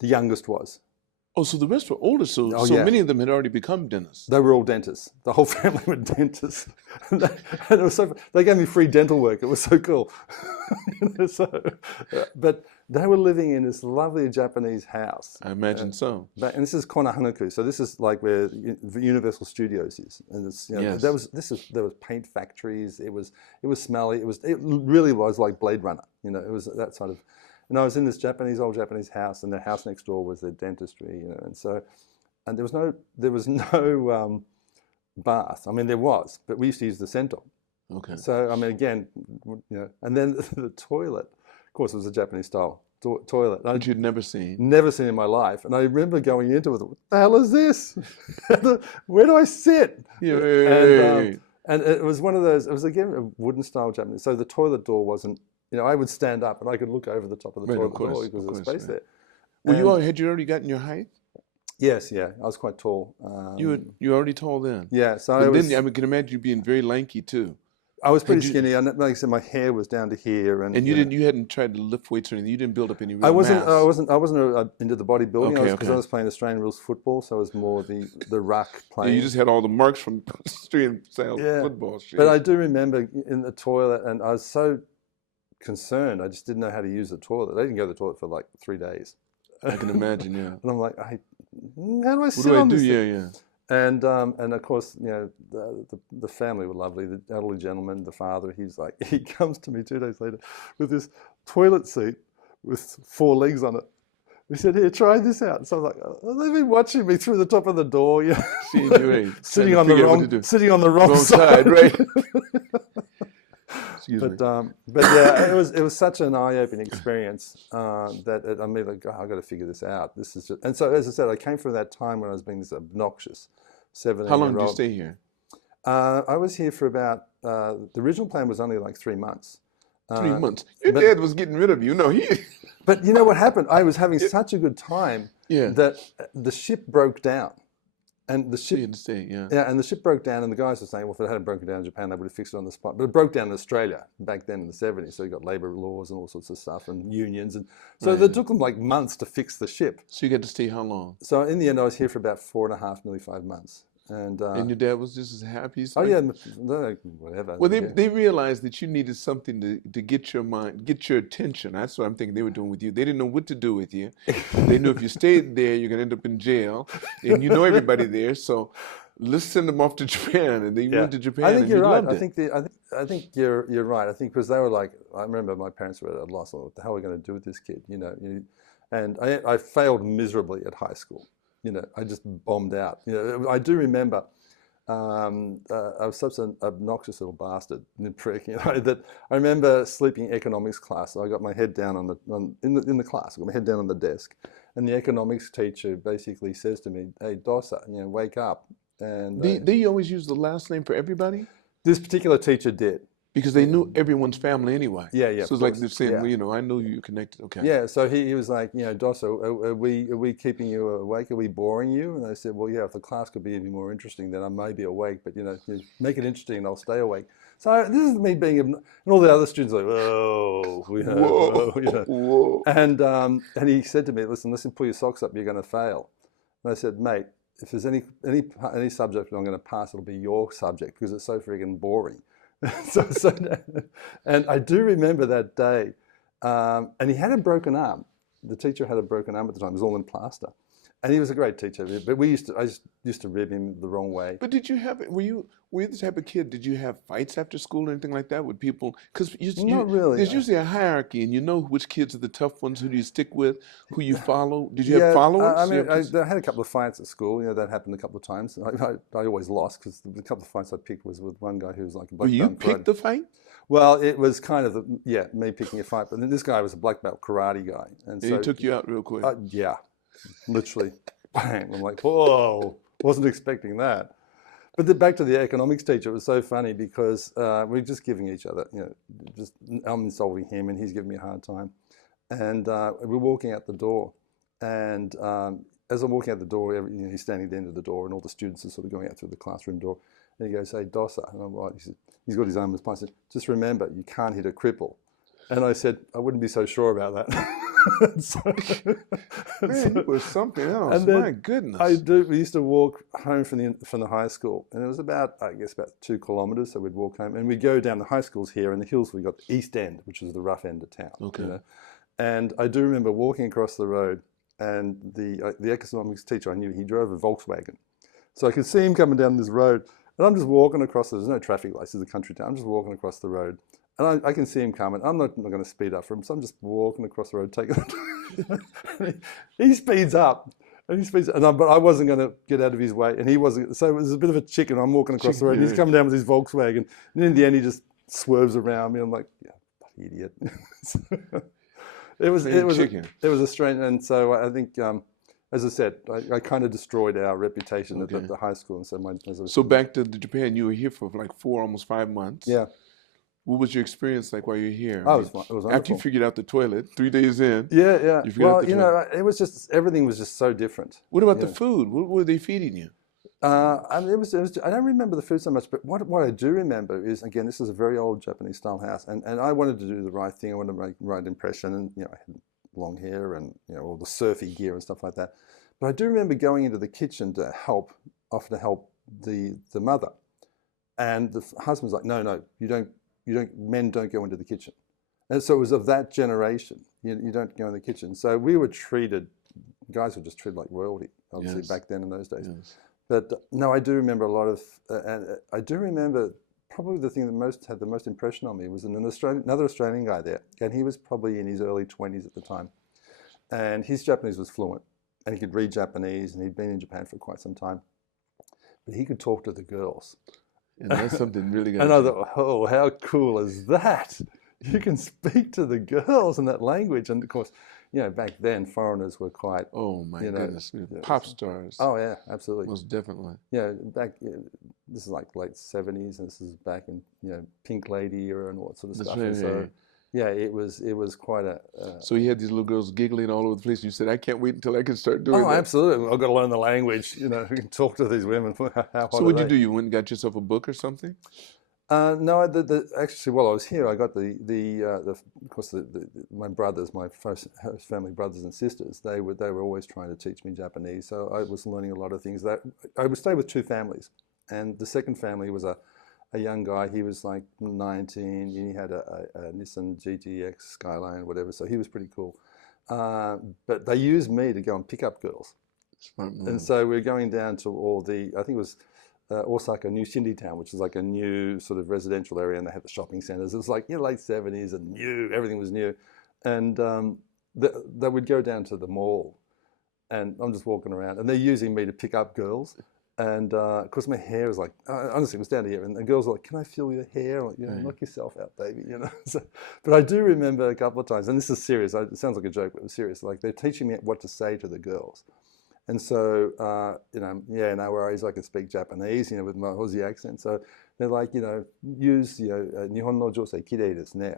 The youngest was. Oh, so the rest were older, so many of them had already become dentists. They were all dentists. The whole family were dentists. And it was they gave me free dental work. It was so cool. But they were living in this lovely Japanese house. I imagine so. And this is Konohanaku, so this is like where Universal Studios is. And it's, yes. there was paint factories. It was smelly. It really was like Blade Runner. It was that sort of. And I was in this old Japanese house, and the house next door was their dentistry, and there was no bath. I mean, there was, but we used to use the sento. Okay. So I mean, again, and then the toilet, of course, it was a Japanese style toilet. Which you'd never seen. Never seen in my life. And I remember going into it, what the hell is this? Where do I sit? And it was one of those. It was again a wooden style Japanese. So the toilet door wasn't. I would stand up and I could look over the top of the toilet door because there was space there. Well, had you already gotten your height? Yes, yeah. I was quite tall. You were already tall then? Yeah. So I can imagine you being very lanky too. I was pretty skinny. And like I said, my hair was down to here. And you hadn't tried to lift weights or anything. You didn't build up any real I wasn't into the bodybuilding because I was playing Australian rules football, so it was more the ruck playing. Yeah, you just had all the marks from Australian style football. Shit. But I do remember in the toilet, and I was so concerned. I just didn't know how to use the toilet. I didn't go to the toilet for like 3 days. I can imagine, yeah. And I'm like, how do I sit on this thing? Yeah. And of course, the family were lovely. The elderly gentleman, the father, he comes to me 2 days later with this toilet seat with 4 legs on it. He said, "Here, try this out." So I was like, they've been watching me through the top of the door, sitting on the wrong side, right? But yeah, it was such an eye-opening experience that I mean, like, I've got to figure this out. This is just, and so as I said, I came from that time when I was being this obnoxious 17-year-old. How long did you stay here? I was here for about the original plan was only like 3 months. 3 months. Your dad was getting rid of you. No, he. But you know what happened? I was having such a good time that the ship broke down. And the ship, and the ship broke down, and the guys were saying, well, if it hadn't broken down in Japan, they would have fixed it on the spot. But it broke down in Australia back then in the 70s, so you got labour laws and all sorts of stuff, and unions, and so it took them like months to fix the ship. So you got to stay how long? So in the end, I was here for about 4.5, nearly 5 months. And your dad was just as happy? Oh yeah, whatever. Well, they realized that you needed something to get your attention. That's what I'm thinking they were doing with you. They didn't know what to do with you. They knew if you stayed there, you're gonna end up in jail, and you know everybody there. So let's send them off to Japan, and they went to Japan. I think you're right. I think you're right. I think because they were like, I remember my parents were at a loss. What the hell are we going to do with this kid? And I failed miserably at high school. I just bombed out. I do remember I was such an obnoxious little bastard, prick, that I remember sleeping economics class. I got my head down in the class. I got my head down on the desk, and the economics teacher basically says to me, "Hey, Dosa, wake up." And they always use the last name for everybody? This particular teacher did. Because they knew everyone's family anyway. Yeah. So it's like they're saying, I know you connected. Okay. Yeah. So he was like, Dosa, are we keeping you awake? Are we boring you? And I said, well, yeah. If the class could be any more interesting, then I may be awake. But make it interesting, and I'll stay awake. So this is me being, and all the other students are like, whoa. And he said to me, listen, pull your socks up. You're going to fail. And I said, mate, if there's any subject I'm going to pass, it'll be your subject because it's so friggin' boring. And I do remember that day, and he had a broken arm. The teacher had a broken arm at the time. It was all in plaster, and he was a great teacher. But I just used to rib him the wrong way. But were you the type of kid? Did you have fights after school or anything like that with people? Because not really. There's usually a hierarchy, and you know which kids are the tough ones. Who do you stick with? Who you follow? Did you have followers? I had a couple of fights at school. That happened a couple of times. I always lost because the couple of fights I picked was with one guy who was like a black belt. You picked the fight? Well, it was kind of me picking a fight. But then this guy was a black belt karate guy, and so he took you out real quick. Yeah, literally, bang! I'm like, whoa, wasn't expecting that. But back to the economics teacher, it was so funny because we're just giving each other, I'm insulting him and he's giving me a hard time. And we're walking out the door. And as I'm walking out the door, he's standing at the end of the door and all the students are sort of going out through the classroom door. And he goes, hey, Dosa. And I'm like, he's got his arm in his pocket. I said, just remember, you can't hit a cripple. And I said, I wouldn't be so sure about that. Man, it was something else. And my goodness. We used to walk home from the high school, and it was about 2 kilometers. So we'd walk home, and we'd go down the high schools here in the hills. We got the East End, which was the rough end of town. Okay. And I do remember walking across the road, and the economics teacher I knew, he drove a Volkswagen, so I could see him coming down this road, and I'm just walking across. There's no traffic lights. It's a country town. I'm just walking across the road. And I can see him coming. I'm not going to speed up for him, so I'm just walking across the road, taking it. He speeds up, but I wasn't going to get out of his way, and he wasn't. So it was a bit of a chicken. I'm walking across the road, and he's coming down with his Volkswagen, and in the end, he just swerves around me. I'm like, yeah, idiot. It was a strange, and so I think, as I said, I kind of destroyed our reputation at the high school, and so back to Japan, you were here for like 4, almost 5 months. Yeah. What was your experience like while you were here? Oh, it was wonderful. After you figured out the toilet, 3 days in. Yeah. Well, it was just, everything was just so different. What about the food? What were they feeding you? I don't remember the food so much, but what I do remember is, again, this is a very old Japanese style house, and I wanted to do the right thing. I wanted to make the right impression, and I had long hair and all the surfy gear and stuff like that. But I do remember going into the kitchen to offer to help the mother, and the husband was like, no, men don't go into the kitchen. And so it was of that generation. You don't go in the kitchen. So we were guys were just treated like royalty, obviously, back then in those days. Yes. But no, I do remember a lot of, and I do remember probably the thing that had the most impression on me was another Australian guy there. And he was probably in his early 20s at the time. And his Japanese was fluent. And he could read Japanese, and he'd been in Japan for quite some time. But he could talk to the girls. And that's something really good. And I thought, oh, how cool is that? You can speak to the girls in that language. And of course, back then foreigners were quite, oh my goodness, pop stars. Oh yeah, absolutely. Most definitely. Yeah, this is like late 70s, and this is back in, Pink Lady era and all that sort of stuff. Right, so, yeah, it was quite a... So you had these little girls giggling all over the place. You said, I can't wait until I can start doing that. Oh, absolutely. I've got to learn the language. We can talk to these women. So what did you do? You went and got yourself a book or something? No, actually, while I was here, I got of course, my brothers, my first family brothers and sisters, they were always trying to teach me Japanese. So I was learning a lot of things. That I would stay with 2 families. And the second family was a young guy. He was like 19, and he had a Nissan GTX Skyline or whatever, so he was pretty cool. But they used me to go and pick up girls. And so we were going down to all I think it was Osaka, New Shindy Town, which is like a new sort of residential area, and they had the shopping centers. It was like late 70s and new, everything was new. And they would go down to the mall, and I'm just walking around, and they're using me to pick up girls. And of course, my hair was like, honestly, it was down here. And the girls were like, "Can I feel your hair?" I'm like, knock yourself out, baby. So, but I do remember a couple of times, and this is serious. It sounds like a joke, but it was serious. Like they're teaching me what to say to the girls. And so, no worries, I can speak Japanese, with my Aussie accent. So they're like, use, Nihon no josei kirei desu ne.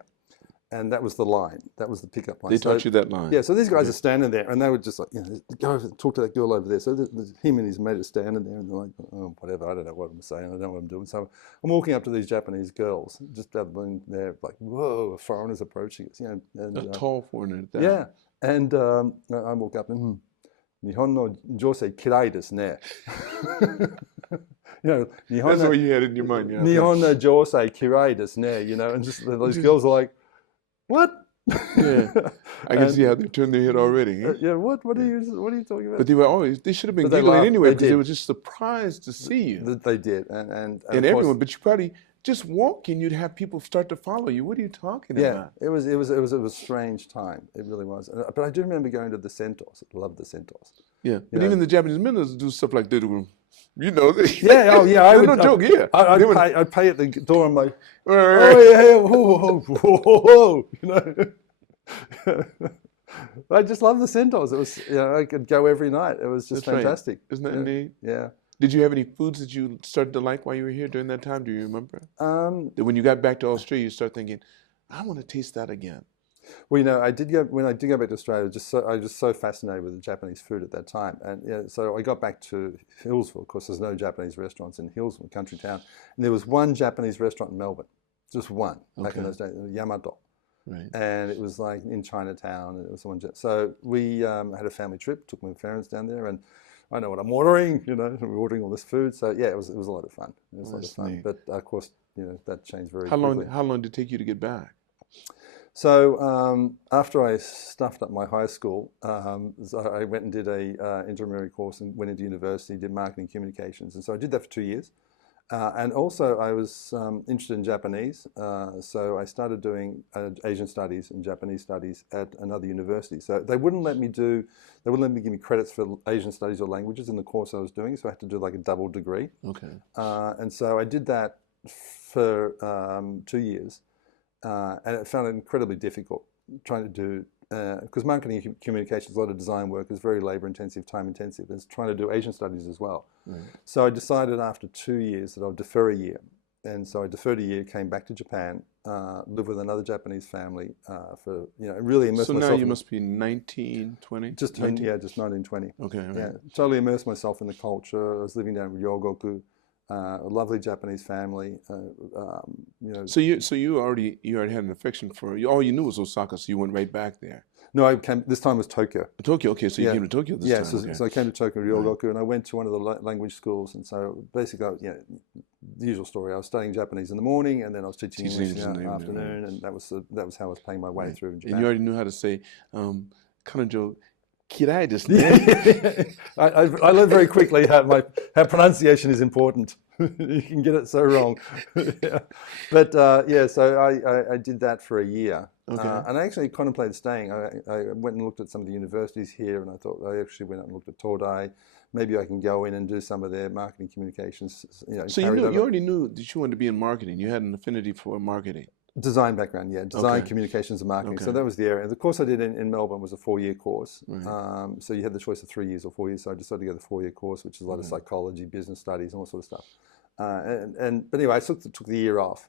And that was the line. That was the pickup line. They taught you that line. Yeah, so these guys are standing there, and they would just like, go over, talk to that girl over there. So him and his mate are standing there, and they're like, oh, whatever, I don't know what I'm saying, I don't know what I'm doing. So I'm walking up to these Japanese girls, just out there, like, whoa, a foreigner's approaching us. And, a tall foreigner at that. Yeah, and I walk up and, Nihon no josei kirai desu ne. That's what you had in your mind. Yeah. Nihon no josei kirai desu ne, and just those girls are like, what? Yeah, I can see how they turned their head already. Yeah, what are you talking about? But they should have been giggling anyway because they were just surprised to see you. They did, and everyone. But you probably just walking, you'd have people start to follow you. What are you talking about? Yeah, it was a strange time. It really was. But I do remember going to the Sentos. I loved the Sentos. Yeah, but even the Japanese men do stuff like that. Yeah, I would. No joke. Yeah, I'd pay at the door. I'm like, whoa. I just love the Sentos. It was, I could go every night. It was just fantastic. Isn't that neat? Yeah. Did you have any foods that you started to like while you were here during that time? Do you remember? That when you got back to Australia, you start thinking, I want to taste that again. Well, when I did go back to Australia, I was just so fascinated with the Japanese food at that time. And so I got back to Hillsville. Of course, there's no Japanese restaurants in Hillsville, country town. And there was one Japanese restaurant in Melbourne, just one, back in those days, Yamato. Right. And it was like in Chinatown. And it was one. So we had a family trip, took my parents down there, and I know what I'm ordering, we're ordering all this food. So yeah, it was a lot of fun. It was a lot of fun. Neat. But of course, that changed very quickly. How long did it take you to get back? So after I stuffed up my high school, so I went and did a intramural course and went into university, did marketing communications. And so I did that for 2 years. And also I was interested in Japanese. So I started doing Asian studies and Japanese studies at another university. So they wouldn't let me give me credits for Asian studies or languages in the course I was doing. So I had to do like a double degree. Okay. And so I did that for 2 years. And I found it incredibly difficult trying to do, because marketing communications, a lot of design work is very labor intensive, time intensive. It's trying to do Asian studies as well. Right. So I decided after 2 years that I'll defer a year. And so I deferred a year, came back to Japan, lived with another Japanese family for, really immersed myself. So now you must be 19, 20? Just 19, 20. Okay. Right. Yeah, totally immersed myself in the culture. I was living down in Ryogoku. A lovely Japanese family, So you already had an affection for. All you knew was Osaka, so you went right back there. No, I came. This time was Tokyo. Tokyo, okay. So you came to Tokyo this time. Yeah, so I came to Tokyo, Ryogoku, and I went to one of the language schools. And so basically, the usual story. I was studying Japanese in the morning, and then I was teaching English in the afternoon, and that was how I was paying my way through in Japan. And you already knew how to say "kanojo kirai desu ne." I learned very quickly how pronunciation is important. You can get it so wrong. Yeah. But so I did that for a year. Okay. And I actually contemplated staying. I went and looked at some of the universities here, and I actually went out and looked at Todai. Maybe I can go in and do some of their marketing communications. So you already knew that you wanted to be in marketing. You had an affinity for marketing. Design background, yeah. Design, communications, and marketing. Okay. So that was the area. And the course I did in Melbourne was a 4-year course. Right. So you had the choice of 3 years or 4 years. So I decided to go the 4-year course, which is a lot of psychology, business studies, and all sort of stuff. But anyway, I took the year off.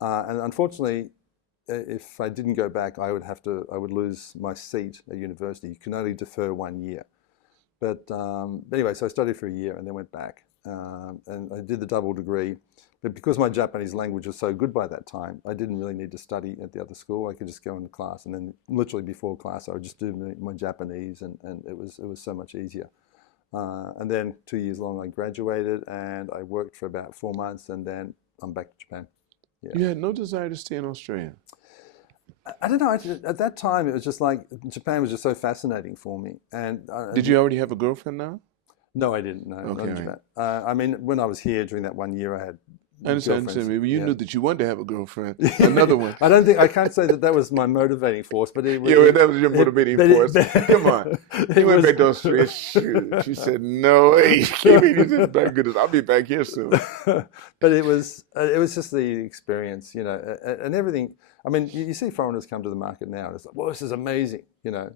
And unfortunately, if I didn't go back, I would lose my seat at university. You can only defer 1 year. But anyway, so I studied for a year and then went back. And I did the double degree. But because my Japanese language was so good by that time, I didn't really need to study at the other school. I could just go into class, and then literally before class, I would just do my Japanese, and it was so much easier. And then 2 years long, I graduated, and I worked for about 4 months, and then I'm back to Japan. Yeah. You had no desire to stay in Australia? I don't know. At that time, it was just like Japan was just so fascinating for me. And did you already have a girlfriend now? No, I didn't. No, okay, not in Japan. I mean, when I was here during that 1 year, I had I understand. girlfriends. You knew that you wanted to have a girlfriend. Another one. I can't say that was my motivating force, but it was. Yeah, that was your motivating force. Come on. He went back to Australia. Shoot. She said, no way. He said, my goodness, I'll be back here soon. But it was just the experience, you know, and everything. I mean, you see foreigners come to the market now, and it's like, well, this is amazing, you know.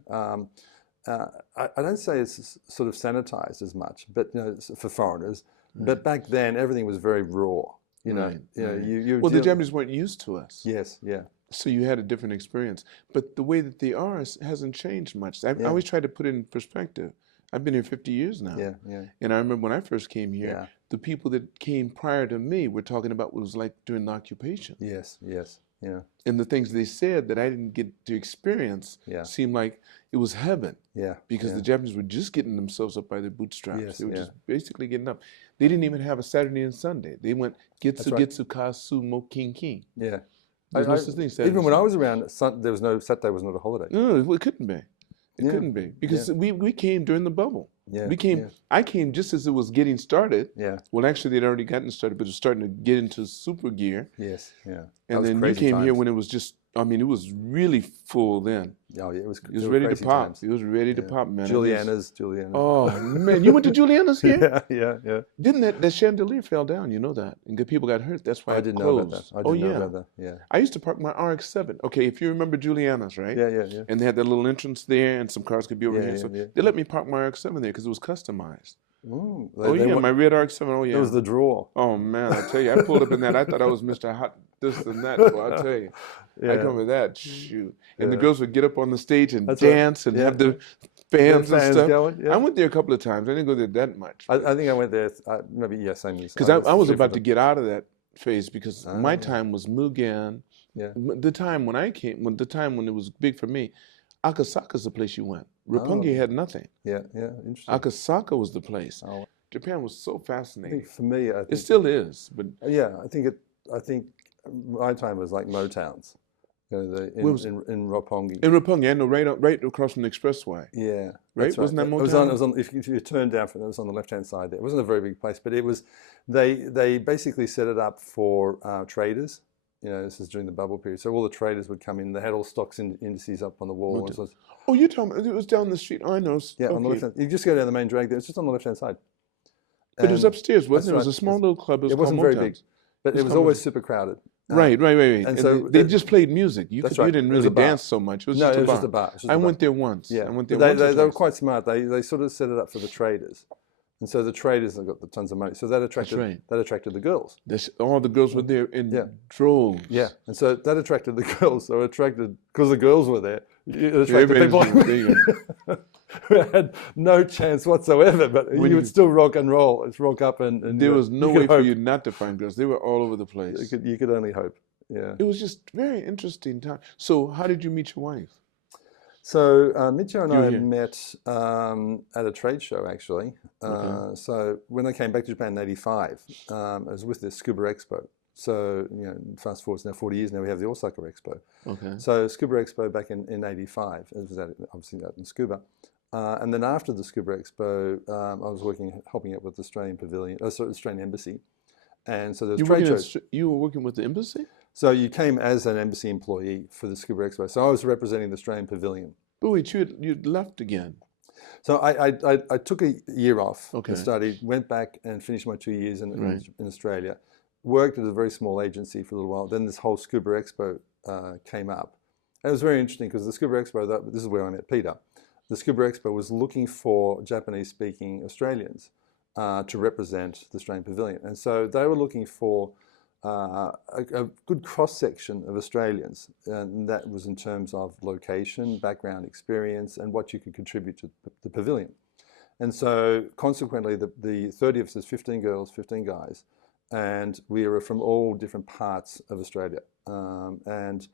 I don't say it's sort of sanitized as much, but you know, for foreigners. Right. But back then, everything was very raw. You know, well, the Japanese weren't used to us. Yes, yeah. So you had a different experience. But the way that they are hasn't changed much. I always try to put it in perspective. I've been here 50 years now. Yeah, yeah. And I remember when I first came here, the people that came prior to me were talking about what it was like during the occupation. Yes, yes, yeah. And the things they said that I didn't get to experience seemed like it was heaven. Yeah. Because the Japanese were just getting themselves up by their bootstraps. Yes, they were just basically getting up. They didn't even have a Saturday and Sunday. They went Getsu Kasu Mo Kin Kin. Yeah. There's no such thing, Saturday even when I was around, there was no Saturday was not a holiday. No, it couldn't be. It couldn't be because we came during the bubble. Yeah, I came just as it was getting started. Yeah. Well, actually, they'd already gotten started, but it was starting to get into super gear. Yes. Yeah. And then you came here when it was just. I mean, it was really full then. Oh, yeah, it was ready to pop. It was ready to pop, man. Juliana's. Oh man, you went to Juliana's here? Yeah. Didn't that chandelier fell down? You know that, and people got hurt. That's why I didn't know about that. I didn't know about that. Yeah. I used to park my RX-7. Okay, if you remember Juliana's, right? Yeah. And they had that little entrance there, and some cars could be over here. So they let me park my RX-7 there because it was customizized. Ooh, my red RX-7. Oh yeah. It was the draw. Oh man, I tell you, I pulled up in that. I thought I was Mr. Hot this and that. Well, I tell you, I come with that. Shoot, and the girls would get up on the stage and dance and have the fans and stuff. Going, I went there a couple of times. I didn't go there that much. I think I went there maybe same. Because I was about to get out of that phase because my time was Mugen. Yeah. The time when I came, the time when it was big for me, Akasaka's the place you went. Roppongi had nothing. Yeah, interesting. Akasaka was the place. Oh. Japan was so fascinating. I think for me, it still is. But I think my time was like Motown's. You know, in Roppongi. In Roppongi, I know, right across from the expressway. Yeah, right. Wasn't that Motown? It was on. If you turn down from it, was on the left-hand side there. It wasn't a very big place, but it was. They basically set it up for traders. You know, this is during the bubble period. So all the traders would come in. They had all stocks indices up on the wall. Oh, you're talking about, it was down the street. Oh, I know. Yeah, on the left hand. You just go down the main drag there. It's just on the left-hand side. But it was upstairs, wasn't it? It was a small little club. It wasn't very big, but it was always super crowded. Right. And so they just played music. You didn't really dance so much. It was just a bar. I went there once. Yeah. I went there once. They were quite smart. They sort of set it up for the traders. And so the traders have got the tons of money. So that attracted the girls. All the girls were there in droves. Yeah. And so that attracted the girls. So because the girls were there, it attracted people who had no chance whatsoever. But you would still rock and roll. It's rock up and there was no way for you not to find girls. They were all over the place. You could only hope. Yeah. It was just very interesting time. So how did you meet your wife? So Michiyo and I met at a trade show, actually. So when I came back to Japan in '85, I was with the Scuba Expo. So fast forward, it's now 40 years now, we have the Osaka Expo. Okay. So Scuba Expo back in '85, it was obviously out in Scuba. And then after the Scuba Expo, I was helping out with the Australian Pavilion, Australian Embassy. And so there was trade shows. You were working with the embassy? So you came as an embassy employee for the Scuba Expo. So I was representing the Australian Pavilion. But wait, you'd left again. So I took a year off and studied, went back and finished my 2 years in Australia, worked at a very small agency for a little while. Then this whole Scuba Expo came up. And it was very interesting because the Scuba Expo, this is where I met Peter. The Scuba Expo was looking for Japanese-speaking Australians to represent the Australian Pavilion. And so they were looking for a good cross-section of Australians, and that was in terms of location, background, experience, and what you could contribute to the pavilion. And so consequently, the 30 of us is 15 girls, 15 guys, and we were from all different parts of Australia. And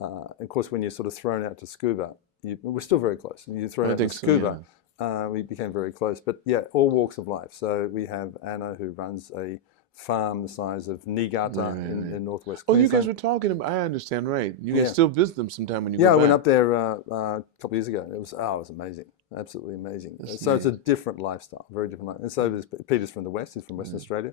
of course, when you're sort of thrown out to scuba, we're still very close. When you're thrown out to scuba, we became very close. But yeah, all walks of life. So we have Anna, who runs a farm the size of Niigata in northwest Queensland. Oh, you guys were talking about, I understand, right. You can still visit them sometime when you go back. Yeah, I went up there a couple of years ago. It was amazing, absolutely amazing. It's a different lifestyle, very different lifestyle. And so Peter's from the West, he's from Western Australia.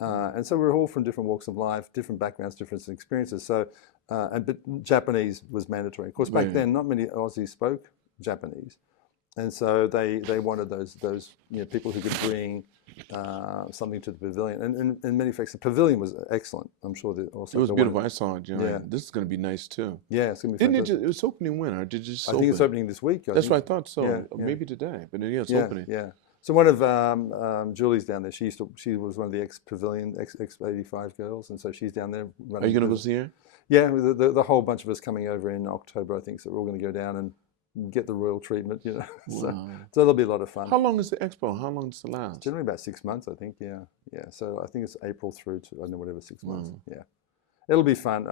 And so we're all from different walks of life, different backgrounds, different experiences. So, but Japanese was mandatory. Of course, back then, not many Aussies spoke Japanese. And so they wanted those people who could bring something to the pavilion. And in many respects, the pavilion was excellent. I'm sure that also it was beautiful. I saw it. Yeah. This is going to be nice too. Yeah, it's going to be fantastic. It was opening when, or did it just I think it's opening this week. That's what I thought. So maybe today, but it's opening. Yeah. So one of Julie's down there. She was one of the ex-pavilion, ex-85 girls, and so she's down there running. Are you going to go see her? Yeah, the whole bunch of us coming over in October, I think. So we're all going to go down and get the royal treatment, Wow. So that'll be a lot of fun. How long is the expo? How long does it last? Generally about 6 months, I think. Yeah. So I think it's April through to, I don't know, whatever, 6 months. Yeah. It'll be fun.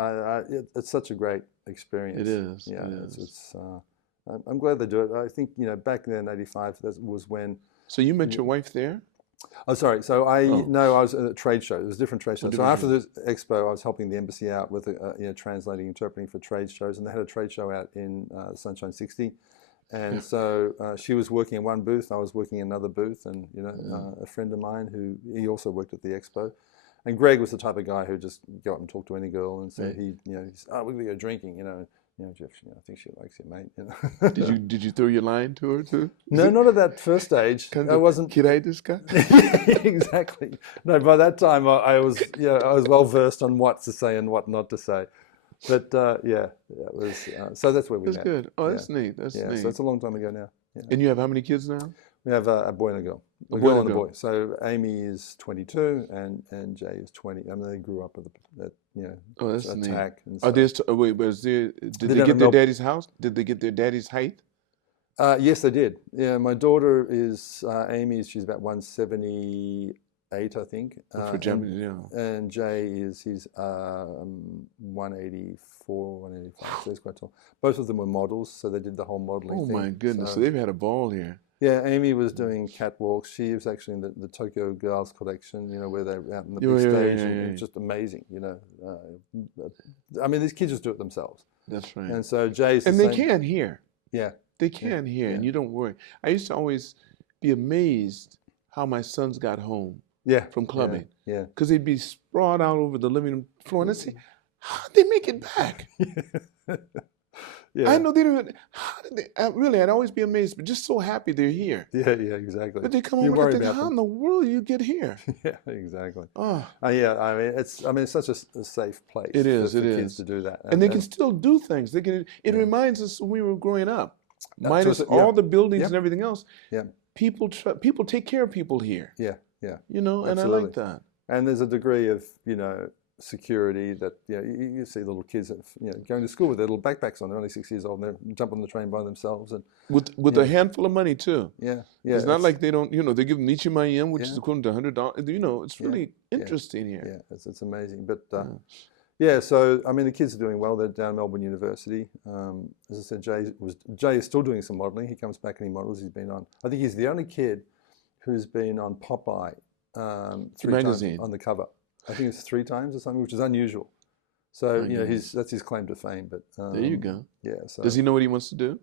It's such a great experience. It is. Yeah. I'm glad they do it. I think, back then, 85, that was when. So you met your wife there? Oh, sorry. So I was at a trade show. It was a different trade show. So after the expo, I was helping the embassy out with translating, interpreting for trade shows, and they had a trade show out in Sunshine 60. And so she was working in one booth, I was working in another booth, and a friend of mine he also worked at the expo. And Greg was the type of guy who just go up and talk to any girl and say he's we're gonna go drinking, Jeff, I think she likes you, mate. Did you throw your line to her too? No, not at that first stage. I wasn't. Kirai desu ka? Exactly. No, by that time I was well versed on what to say and what not to say. But it was. So that's where we met. That's good. Oh, that's neat. That's neat. So it's a long time ago now. Yeah. And you have how many kids now? We have a boy and a girl. A girl and a boy. So Amy is 22 and Jay is 20. I mean, they grew up at that's attack. Neat. Are there? Did they get their daddy's house? Did they get their daddy's height? Yes, they did. Yeah, my daughter is Amy. She's about 178, I think. For Japanese, And Jay he's 184, 185. So he's quite tall. Both of them were models, so they did the whole modeling thing. Oh my goodness! So they've had a ball here. Yeah, Amy was doing catwalks. She was actually in the Tokyo Girls collection, where they're out in the big stage, and it's just amazing, I mean, these kids just do it themselves. That's right. And so Jay's they can hear. Yeah. They can hear, and you don't worry. I used to always be amazed how my sons got home from clubbing. Yeah. Because they'd be sprawled out over the living room floor, and I'd say, how did they make it back? I know they didn't. How did they? I'd always be amazed, but just so happy they're here. Yeah, exactly. But they come home and I think, how in the world do you get here? Yeah, exactly. Oh. I mean, it's such a safe place. It is. For kids to do that, and they can still do things. They can. It reminds us when we were growing up, minus all the buildings and everything else. Yeah. People take care of people here. Yeah. And I like that. And there's a degree of security that you see little kids going to school with their little backpacks on. They're only 6 years old and they jump on the train by themselves and with a handful of money too. Yeah. It's not like they don't. They give them Michiyo A, which is equivalent to $100. It's really interesting here. Yeah, it's amazing. But so I mean the kids are doing well. They're down at Melbourne University. As I said, Jay is still doing some modelling. He comes back and he models. He's been on. I think he's the only kid who's been on Popeye 3 magazine times on the cover. I think it's 3 times or something, which is unusual. So that's his claim to fame. But there you go. Yeah. So does he know what he wants to do?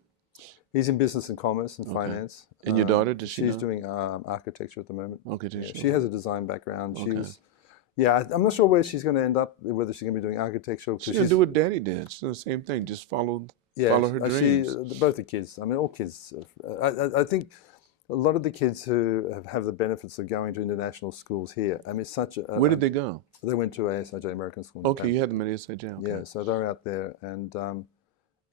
He's in business and commerce and finance. And your daughter, does she? She's doing architecture at the moment. Architecture. She has a design background. I'm not sure where she's going to end up. Whether she's going to be doing architecture. She's going to do what Daddy did. She's doing the same thing. Just follow her dreams. Both the kids. I mean, all kids. I think. A lot of the kids who have the benefits of going to international schools here. I mean, it's such a. Where did they go? They went to ASIJ American School. Okay, you had them at ASIJ. Okay. Yeah, so they're out there, and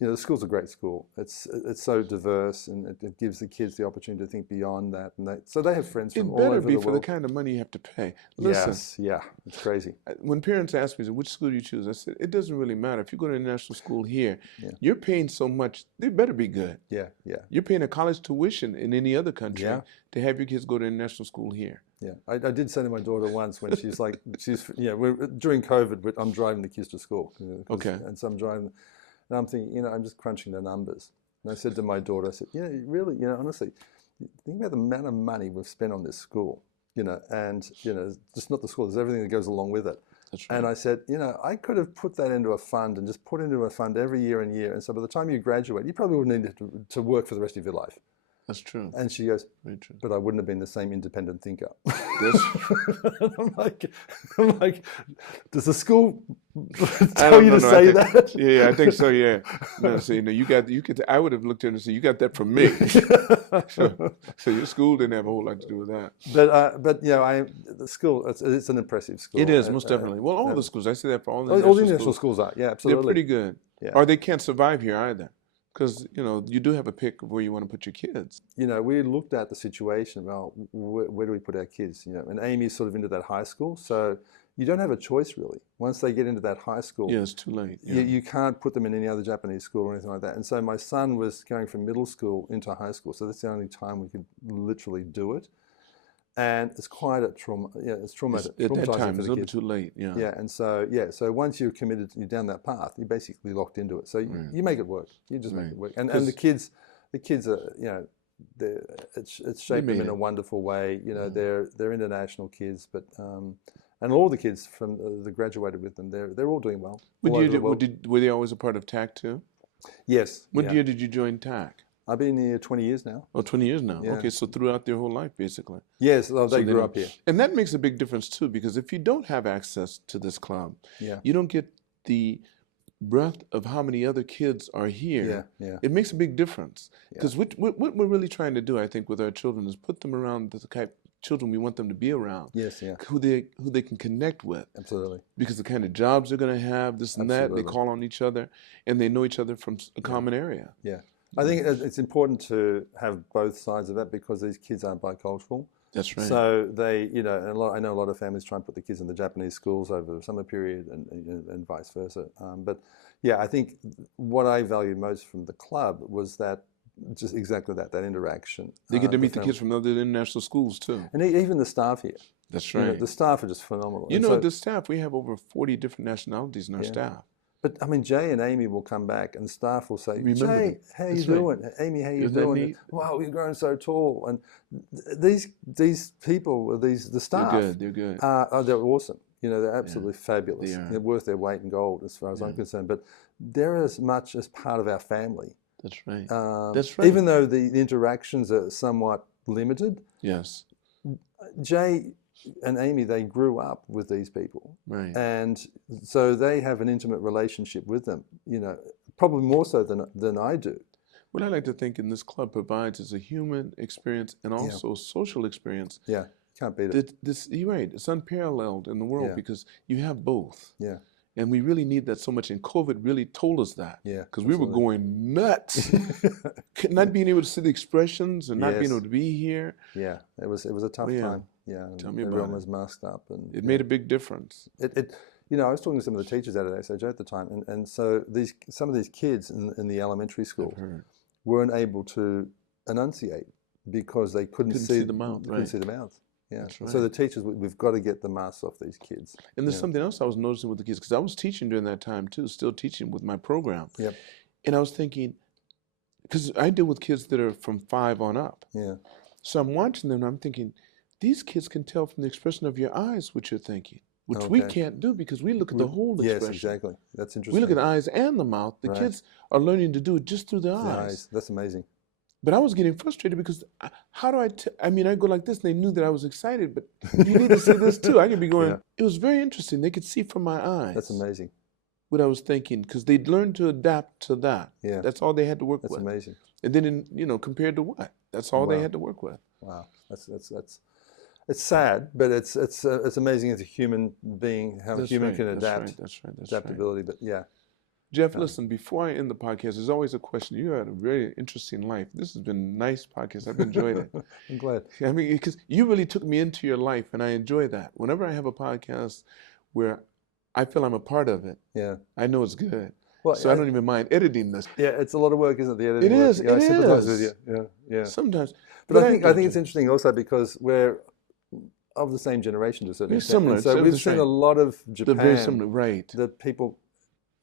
the school's a great school. It's so diverse, and it gives the kids the opportunity to think beyond that. And so they have friends from all over the world. It better be for the kind of money you have to pay. Listen, yes, it's crazy. When parents ask me, which school do you choose? I said, it doesn't really matter. If you go to international school here, you're paying so much, they better be good. Yeah. You're paying a college tuition in any other country to have your kids go to international school here. Yeah, I did say to my daughter once when she's like, during COVID, I'm driving the kids to school. And so I'm driving. And I'm thinking, I'm just crunching the numbers. And I said to my daughter, I said, really, honestly, think about the amount of money we've spent on this school, and, just not the school, there's everything that goes along with it. That's right. And I said, I could have put that into a fund and just put into a fund every year and year. And so by the time you graduate, you probably wouldn't need to work for the rest of your life. That's true. And she goes, very true. But I wouldn't have been the same independent thinker. I'm like, does the school tell you to say that? Yeah, I think so. Yeah. No, so I would have looked at her and said, "You got that from me." So your school didn't have a whole lot to do with that. But the school, it's an impressive school. It is most definitely. Well, all the schools. I say that for all the international schools are. Yeah, absolutely. They're pretty good. Yeah. Or they can't survive here either. Because, you do have a pick of where you want to put your kids. We looked at the situation, well, where do we put our kids? And Amy's sort of into that high school, so you don't have a choice really. Once they get into that high school, yeah, it's too late. Yeah. You can't put them in any other Japanese school or anything like that. And so my son was going from middle school into high school, so that's the only time we could literally do it. And it's quite a trauma. Yeah, it's traumatic. At that time, it's a little bit too late. Yeah. Yeah, and so once you're committed, you're down that path. You're basically locked into it. So you make it work. You just make it work. And the kids are it's shaped them in a wonderful way. They're international kids, but and all the kids from the graduated with them, they're all doing well. Were they always a part of TAC too? Yes. What year did you join TAC? I've been here 20 years now. Oh, 20 years now. Yeah. Okay, so throughout their whole life, basically. Yes, they grew up here. And that makes a big difference, too, because if you don't have access to this club, you don't get the breadth of how many other kids are here. It makes a big difference. Because what we're really trying to do, I think, with our children is put them around the kind of children we want them to be around. Yes, yeah. Who they can connect with. Absolutely. Because the kind of jobs they're going to have, this and that, they call on each other, and they know each other from a common area. Yeah. I think it's important to have both sides of that because these kids are bicultural. That's right. So they, and I know a lot of families try and put the kids in the Japanese schools over the summer period and vice versa. But yeah, I think what I valued most from the club was that just exactly that interaction. They get to meet the kids from other international schools too. And even the staff here. That's right. The staff are just phenomenal. The staff, we have over 40 different nationalities in our staff. But I mean, Jay and Amy will come back, and staff will say, "Jay, how you doing? Amy, how you doing? Wow, you've grown so tall." And these people, the staff, they're good. They're awesome. They're absolutely fabulous. They're worth their weight in gold, as far as I'm concerned. But they're as much as part of our family. That's right. That's right. Even though the interactions are somewhat limited. Yes. Jay and Amy, they grew up with these people. Right. And so they have an intimate relationship with them, probably more so than I do. What I like to think in this club provides is a human experience and also a social experience. Yeah, can't beat it. You're right. It's unparalleled in the world because you have both. Yeah. And we really need that so much. And COVID really told us that. Yeah. Because we were going nuts. Not being able to see the expressions and not being able to be here. Yeah. It was a tough time. Yeah. Tell me everyone was masked up. And it made a big difference. I was talking to some of the teachers out at SHO at the time. And so some of these kids in the elementary school weren't able to enunciate because they couldn't see the mouth. Couldn't see the mouth. Yeah. Right. So the teachers, we've got to get the masks off these kids. And there's something else I was noticing with the kids, because I was teaching during that time too, still teaching with my program. Yep. And I was thinking, because I deal with kids that are from 5 on up. Yeah. So I'm watching them and I'm thinking, these kids can tell from the expression of your eyes what you're thinking, which we can't do because we look at the whole expression. Yes, exactly. That's interesting. We look at the eyes and the mouth. The kids are learning to do it just through the eyes. That's amazing. But I was getting frustrated because how do I go like this and they knew that I was excited, but you need to see this too. I could be going, It was very interesting. They could see from my eyes. That's amazing. What I was thinking, because they'd learned to adapt to that. Yeah. That's all they had to work with. That's amazing. And then, compared to what? That's all they had to work with. Wow. It's sad, but it's amazing as a human being how a human can adapt. That's right. Adaptability, but yeah. Jeff, listen, before I end the podcast, there's always a question. You had a very interesting life. This has been a nice podcast. I've enjoyed it. I'm glad. I mean, because you really took me into your life, and I enjoy that. Whenever I have a podcast where I feel I'm a part of it, I know it's good. Well, so I don't even mind editing this. Yeah, it's a lot of work, isn't it? The editing. It is. I sympathize with you. Yeah. Sometimes. But I think it's interesting also because we're of the same generation to a certain extent. Similar. So we've seen a lot of Japan very similar, right? That people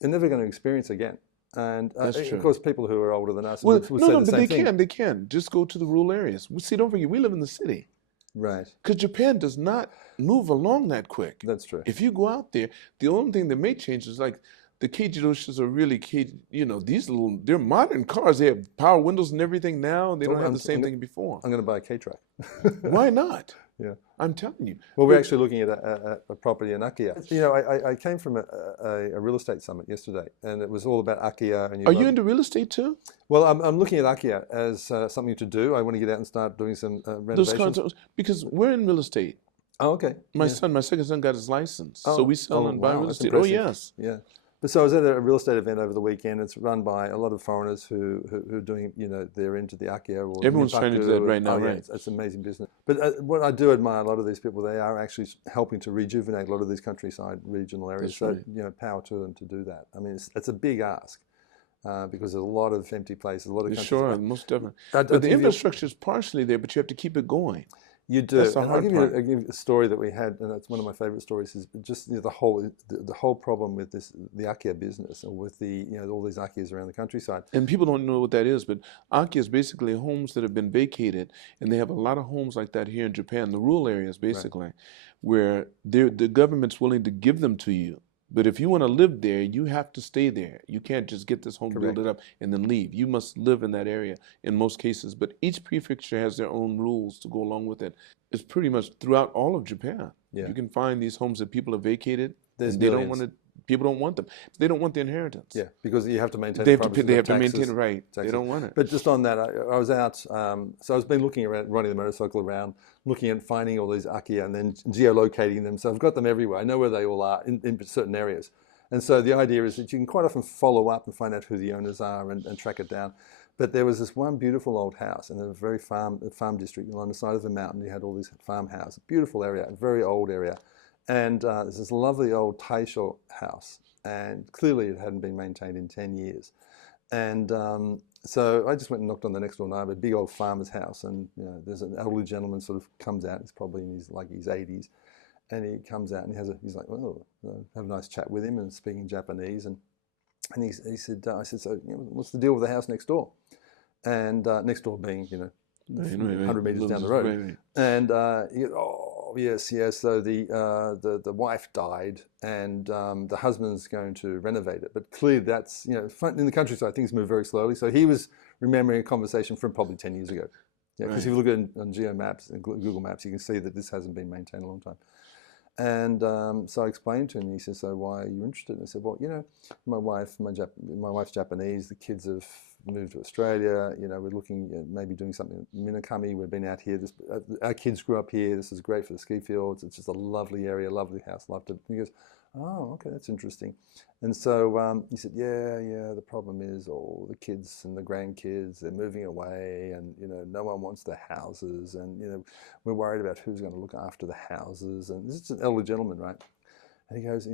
are never going to experience again. And of course, people who are older than us would say the same thing. They can. Just go to the rural areas. See, don't forget, we live in the city. Right. Because Japan does not move along that quick. That's true. If you go out there, the only thing that may change is like the Keijidoshas are really these they're modern cars. They have power windows and everything now. They don't have the same thing before. I'm going to buy a K-Track. Why not? Yeah, I'm telling you. Well, we're actually looking at a property in Akiya. You know, I came from a real estate summit yesterday, and it was all about Akiya. And are you into real estate too? Well, I'm looking at Akiya as something to do. I want to get out and start doing some renovations. Because we're in real estate. Oh, okay. My second son got his license, so we sell and buy real estate. Oh, yes. Yeah. But so I was at a real estate event over the weekend. It's run by a lot of foreigners who are doing, they're into the Akiya. Or everyone's trying to do that right now, right? It's amazing business. But what I do admire, a lot of these people, they are actually helping to rejuvenate a lot of these countryside regional areas. That's so, right. Power to them to do that. I mean, it's a big ask. Because there's a lot of empty places, a lot of countries. Sure, most definitely. But the infrastructure is partially there, but you have to keep it going. You do. I'll give you a story that we had, and it's one of my favorite stories. Is just the whole problem with the Akiya business, or with all these Akiyas around the countryside. And people don't know what that is, but Akiya is basically homes that have been vacated, and they have a lot of homes like that here in Japan, the rural areas basically, where the government's willing to give them to you. But if you want to live there, you have to stay there. You can't just get this home, build it up, and then leave. You must live in that area in most cases. But each prefecture has their own rules to go along with it. It's pretty much throughout all of Japan. Yeah. You can find these homes that people have vacated. And they don't want to. People don't want them. They don't want the inheritance. Yeah, because you have to maintain. They have to maintain it, right. Taxes. They don't want it. But just on that, I was out. So I've been looking around, riding the motorcycle around, looking at finding all these Akiya and then geolocating them. So I've got them everywhere. I know where they all are in certain areas. And so the idea is that you can quite often follow up and find out who the owners are and track it down. But there was this one beautiful old house in a very farm district along the side of the mountain. You had all these farmhouses, beautiful area, a very old area. And there's this lovely old Taisho house, and clearly it hadn't been maintained in 10 years. And so I just went and knocked on the next door neighbor, a big old farmer's house, and there's an elderly gentleman sort of comes out. He's probably in his 80s, and he comes out and he's like, well, have a nice chat with him and speaking Japanese, and he said, I said, so what's the deal with the house next door? And next door being 100 meters down the road, and he goes, oh. Yes. So the wife died, and the husband's going to renovate it. But clearly, that's in the countryside, things move very slowly. So he was remembering a conversation from probably 10 years ago. Yeah, because if you look at on Geo Maps and Google Maps, you can see that this hasn't been maintained a long time. And so I explained to him. He says, "So why are you interested?" And I said, "Well, my wife's Japanese. The kids have moved to Australia. We're looking at maybe doing something in Minakami. We've been out here. Our kids grew up here. This is great for the ski fields. It's just a lovely area, lovely house. Loved it." And he goes, "Oh, okay, that's interesting." And so he said, "Yeah. The problem is all the kids and the grandkids, they're moving away, and no one wants their houses, and we're worried about who's going to look after the houses." And this is an elderly gentleman, right? And he goes,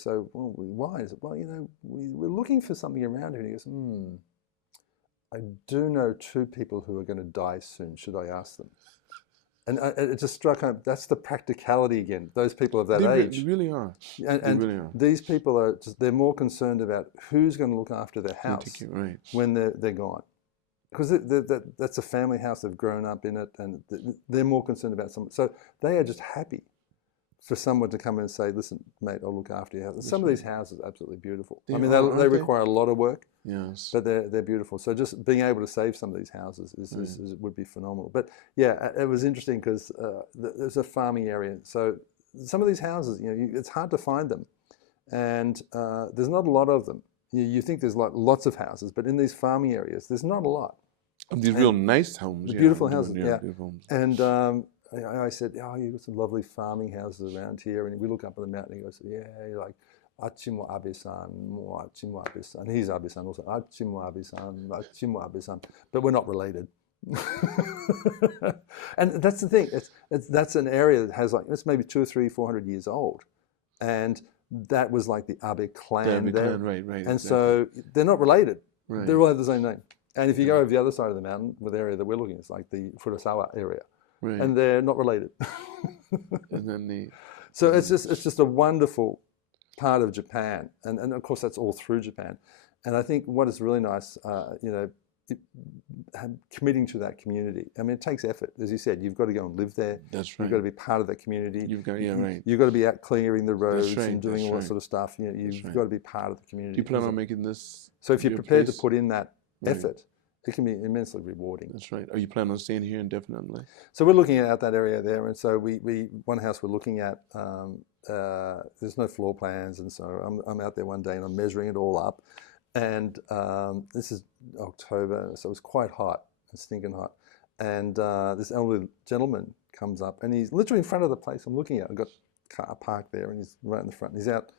"So why is it?" "Well, we're looking for something around here." And he goes, "I do know 2 people who are going to die soon. Should I ask them?" And it just struck home. That's the practicality again. Those people of that age. They really are. And really are. These people they're more concerned about who's going to look after their house when they're gone. Because that's a family house. They've grown up in it, and they're more concerned about someone. So they are just happy for someone to come in and say, "Listen, mate, I'll look after your house." Some of these houses are absolutely beautiful. They require a lot of work. Yes, but they're beautiful. So just being able to save some of these houses would be phenomenal. But yeah, it was interesting because there's a farming area. So some of these houses, it's hard to find them, and there's not a lot of them. You think there's lots of houses, but in these farming areas, there's not a lot. These real nice homes, beautiful houses, yeah. Beautiful homes. And I said, "Oh, you've got some lovely farming houses around here." And we look up on the mountain, and he goes, "Yeah, you're like, Achimo Abe-san, mo Achimo Abe-san." He's Abe-san also. Achimo Abe-san, Achimo Abe-san. But we're not related. And that's the thing. That's an area that has it's maybe 200 or 300, 400 years old. And that was like the Abe clan there. Right. And so they're not related. Right. They all have the same name. And if you go over the other side of the mountain, with the area that we're looking at, it's like the Furusawa area. Right. And they're not related. And then so it's just a wonderful part of Japan, and of course that's all through Japan. And I think what is really nice, committing to that community. I mean, it takes effort. As you said, you've got to go and live there. That's right. You've got to be part of that community. You've got, yeah, right. You've got to be out clearing the roads right, and doing all that right. sort of stuff. You know, you've got to be part of the community. Do you plan on making this? So if you're prepared to put in that right. effort, it can be immensely rewarding. That's right. Are you planning on staying here indefinitely? So we're looking at that area there, and so one house we're looking at. There's no floor plans, and so I'm out there one day and I'm measuring it all up, and this is October, so it was quite hot, stinking hot, and this elderly gentleman comes up, and he's literally in front of the place I'm looking at. I've got a car parked there, and he's right in the front. And he's out.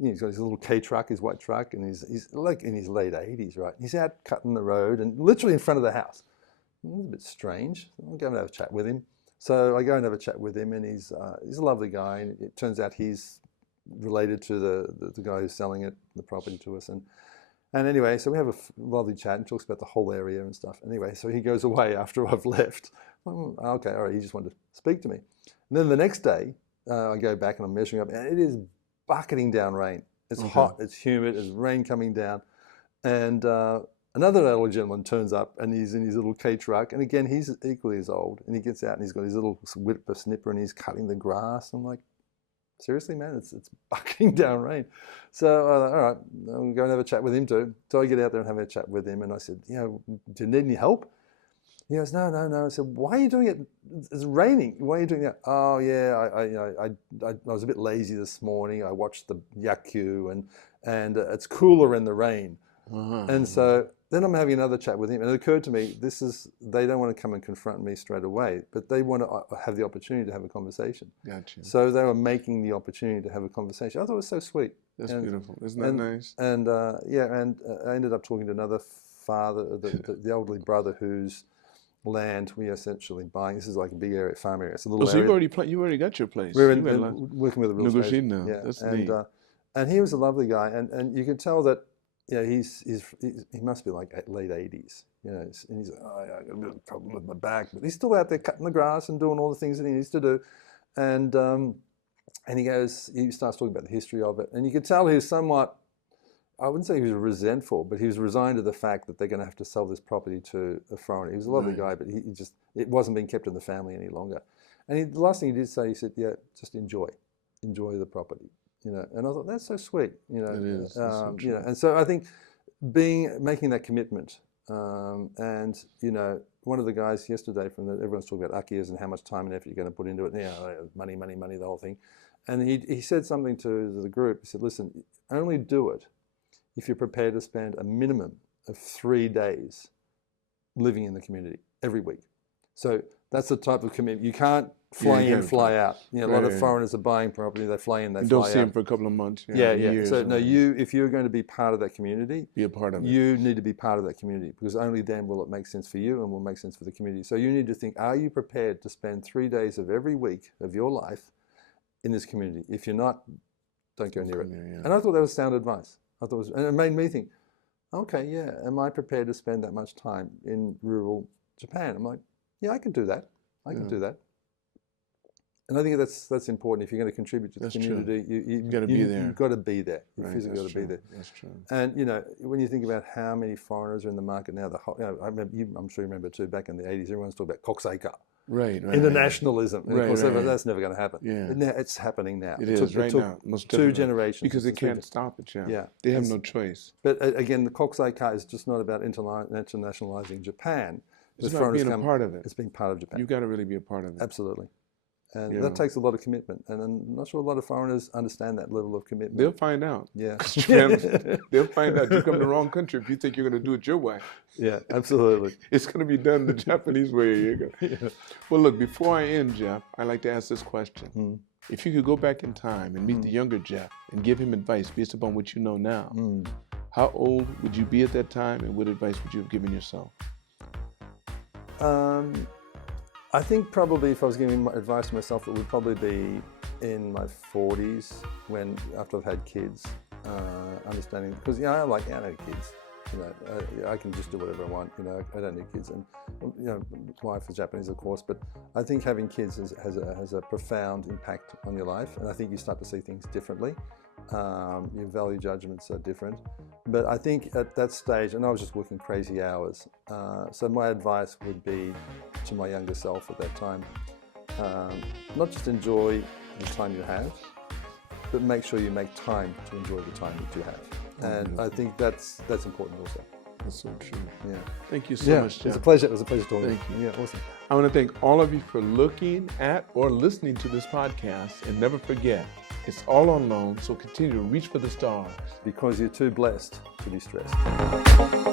You know, he's got his little K truck, his white truck, and he's like in his late 80s, right? He's out cutting the road and literally in front of the house. It was a bit strange. I'll go and have a chat with him. So I go and have a chat with him, and he's a lovely guy. And it turns out he's related to the guy who's selling the property to us. And anyway, so we have a lovely chat and talks about the whole area and stuff. Anyway, so he goes away after I've left. Okay, all right, he just wanted to speak to me. And then the next day, I go back and I'm measuring up, and it is bucketing down rain. It's hot, it's humid, there's rain coming down. And another elderly gentleman turns up, and he's in his little K truck, and again, he's equally as old, and he gets out and he's got his little whippersnipper and he's cutting the grass. I'm like, seriously, man, it's bucketing down rain. So all right, I'm going to have a chat with him too. So I get out there and have a chat with him, and I said, you know, do you need any help? He goes, no. I said, why are you doing it? It's raining. Why are you doing that? Oh yeah, I was a bit lazy this morning. I watched the Yakyu, and it's cooler in the rain. And so then I'm having another chat with him, and it occurred to me, they don't want to come and confront me straight away, but they want to have the opportunity to have a conversation. Gotcha. So they were making the opportunity to have a conversation. I thought it was so sweet. That's beautiful. Isn't that nice? And I ended up talking to another father, the elderly brother, whose land we are essentially buying. This is like a big area, farm area. It's a little so area. you already got your place. We're working with a real estate. Now. Yeah, that's neat. And he was a lovely guy, and you can tell that, you know, he must be like late 80s, you know, and he's like, oh, yeah, I got a bit of a problem with my back, but he's still out there cutting the grass and doing all the things that he needs to do, and he starts talking about the history of it, and you could tell he was somewhat, I wouldn't say he was resentful, but he was resigned to the fact that they're going to have to sell this property to a foreigner. He was a lovely guy, but it wasn't being kept in the family any longer. And the last thing he did say, he said, yeah, just enjoy the property, you know. And I thought, that's so sweet, you know. It is. So you know. And so I think making that commitment, and, you know, one of the guys yesterday everyone's talking about Akiyas and how much time and effort you're going to put into it. You know, money, the whole thing. And he said something to the group. He said, listen, only do it if you're prepared to spend a minimum of 3 days living in the community every week. So that's the type of commitment. You can't fly in, fly out. You know, a lot of foreigners are buying property, they fly in, they fly out. Don't see them for a couple of months. So no, if you're going to be part of that community, be a part of it. You need to be part of that community, because only then will it make sense for you and will make sense for the community. So you need to think, are you prepared to spend 3 days of every week of your life in this community? If you're not, don't go near it. And I thought that was sound advice. And it made me think, okay, yeah, am I prepared to spend that much time in rural Japan? I'm like, yeah, I can do that. I can do that. And I think that's important. If you're going to contribute to the community, you've got to be there. You've got to be there. You've physically got to be there. That's true. And, you know, when you think about how many foreigners are in the market now, I'm sure you remember too, back in the 80s, everyone's talking about kokusai-ka. Right. Internationalism. And of course, that's never going to happen. Yeah. It's happening now. It is right now. Most 2 generations. Because they can't stop it, yeah. They have no choice. But again, the kokusai-ka is just not about internationalizing Japan. It's about being a part of it. It's being part of Japan. You've got to really be a part of it. Absolutely. And that takes a lot of commitment. And I'm not sure a lot of foreigners understand that level of commitment. They'll find out. Yeah. They'll find out you come to the wrong country if you think you're going to do it your way. Yeah, absolutely. It's going to be done the Japanese way. Here you go. Yeah. Well, look, before I end, Geoff, I like to ask this question. If you could go back in time and meet the younger Geoff and give him advice based upon what you know now, how old would you be at that time, and what advice would you have given yourself? I think probably if I was giving advice to myself, it would probably be in my 40s, after I've had kids, understanding, because I don't have kids. You know, I can just do whatever I want. You know, I don't need kids, and you know, wife is Japanese, of course. But I think having kids has a profound impact on your life, and I think you start to see things differently. Your value judgments are different. But I think at that stage, and I was just working crazy hours, so my advice would be to my younger self at that time, not just enjoy the time you have, but make sure you make time to enjoy the time that you have. And I think that's important also. That's so true. Yeah. Thank you so much, Geoff. It was a pleasure. It was a pleasure talking. Thank you. Yeah, awesome. I want to thank all of you for looking at or listening to this podcast. And never forget, it's all on loan, so continue to reach for the stars. Because you're too blessed to be stressed.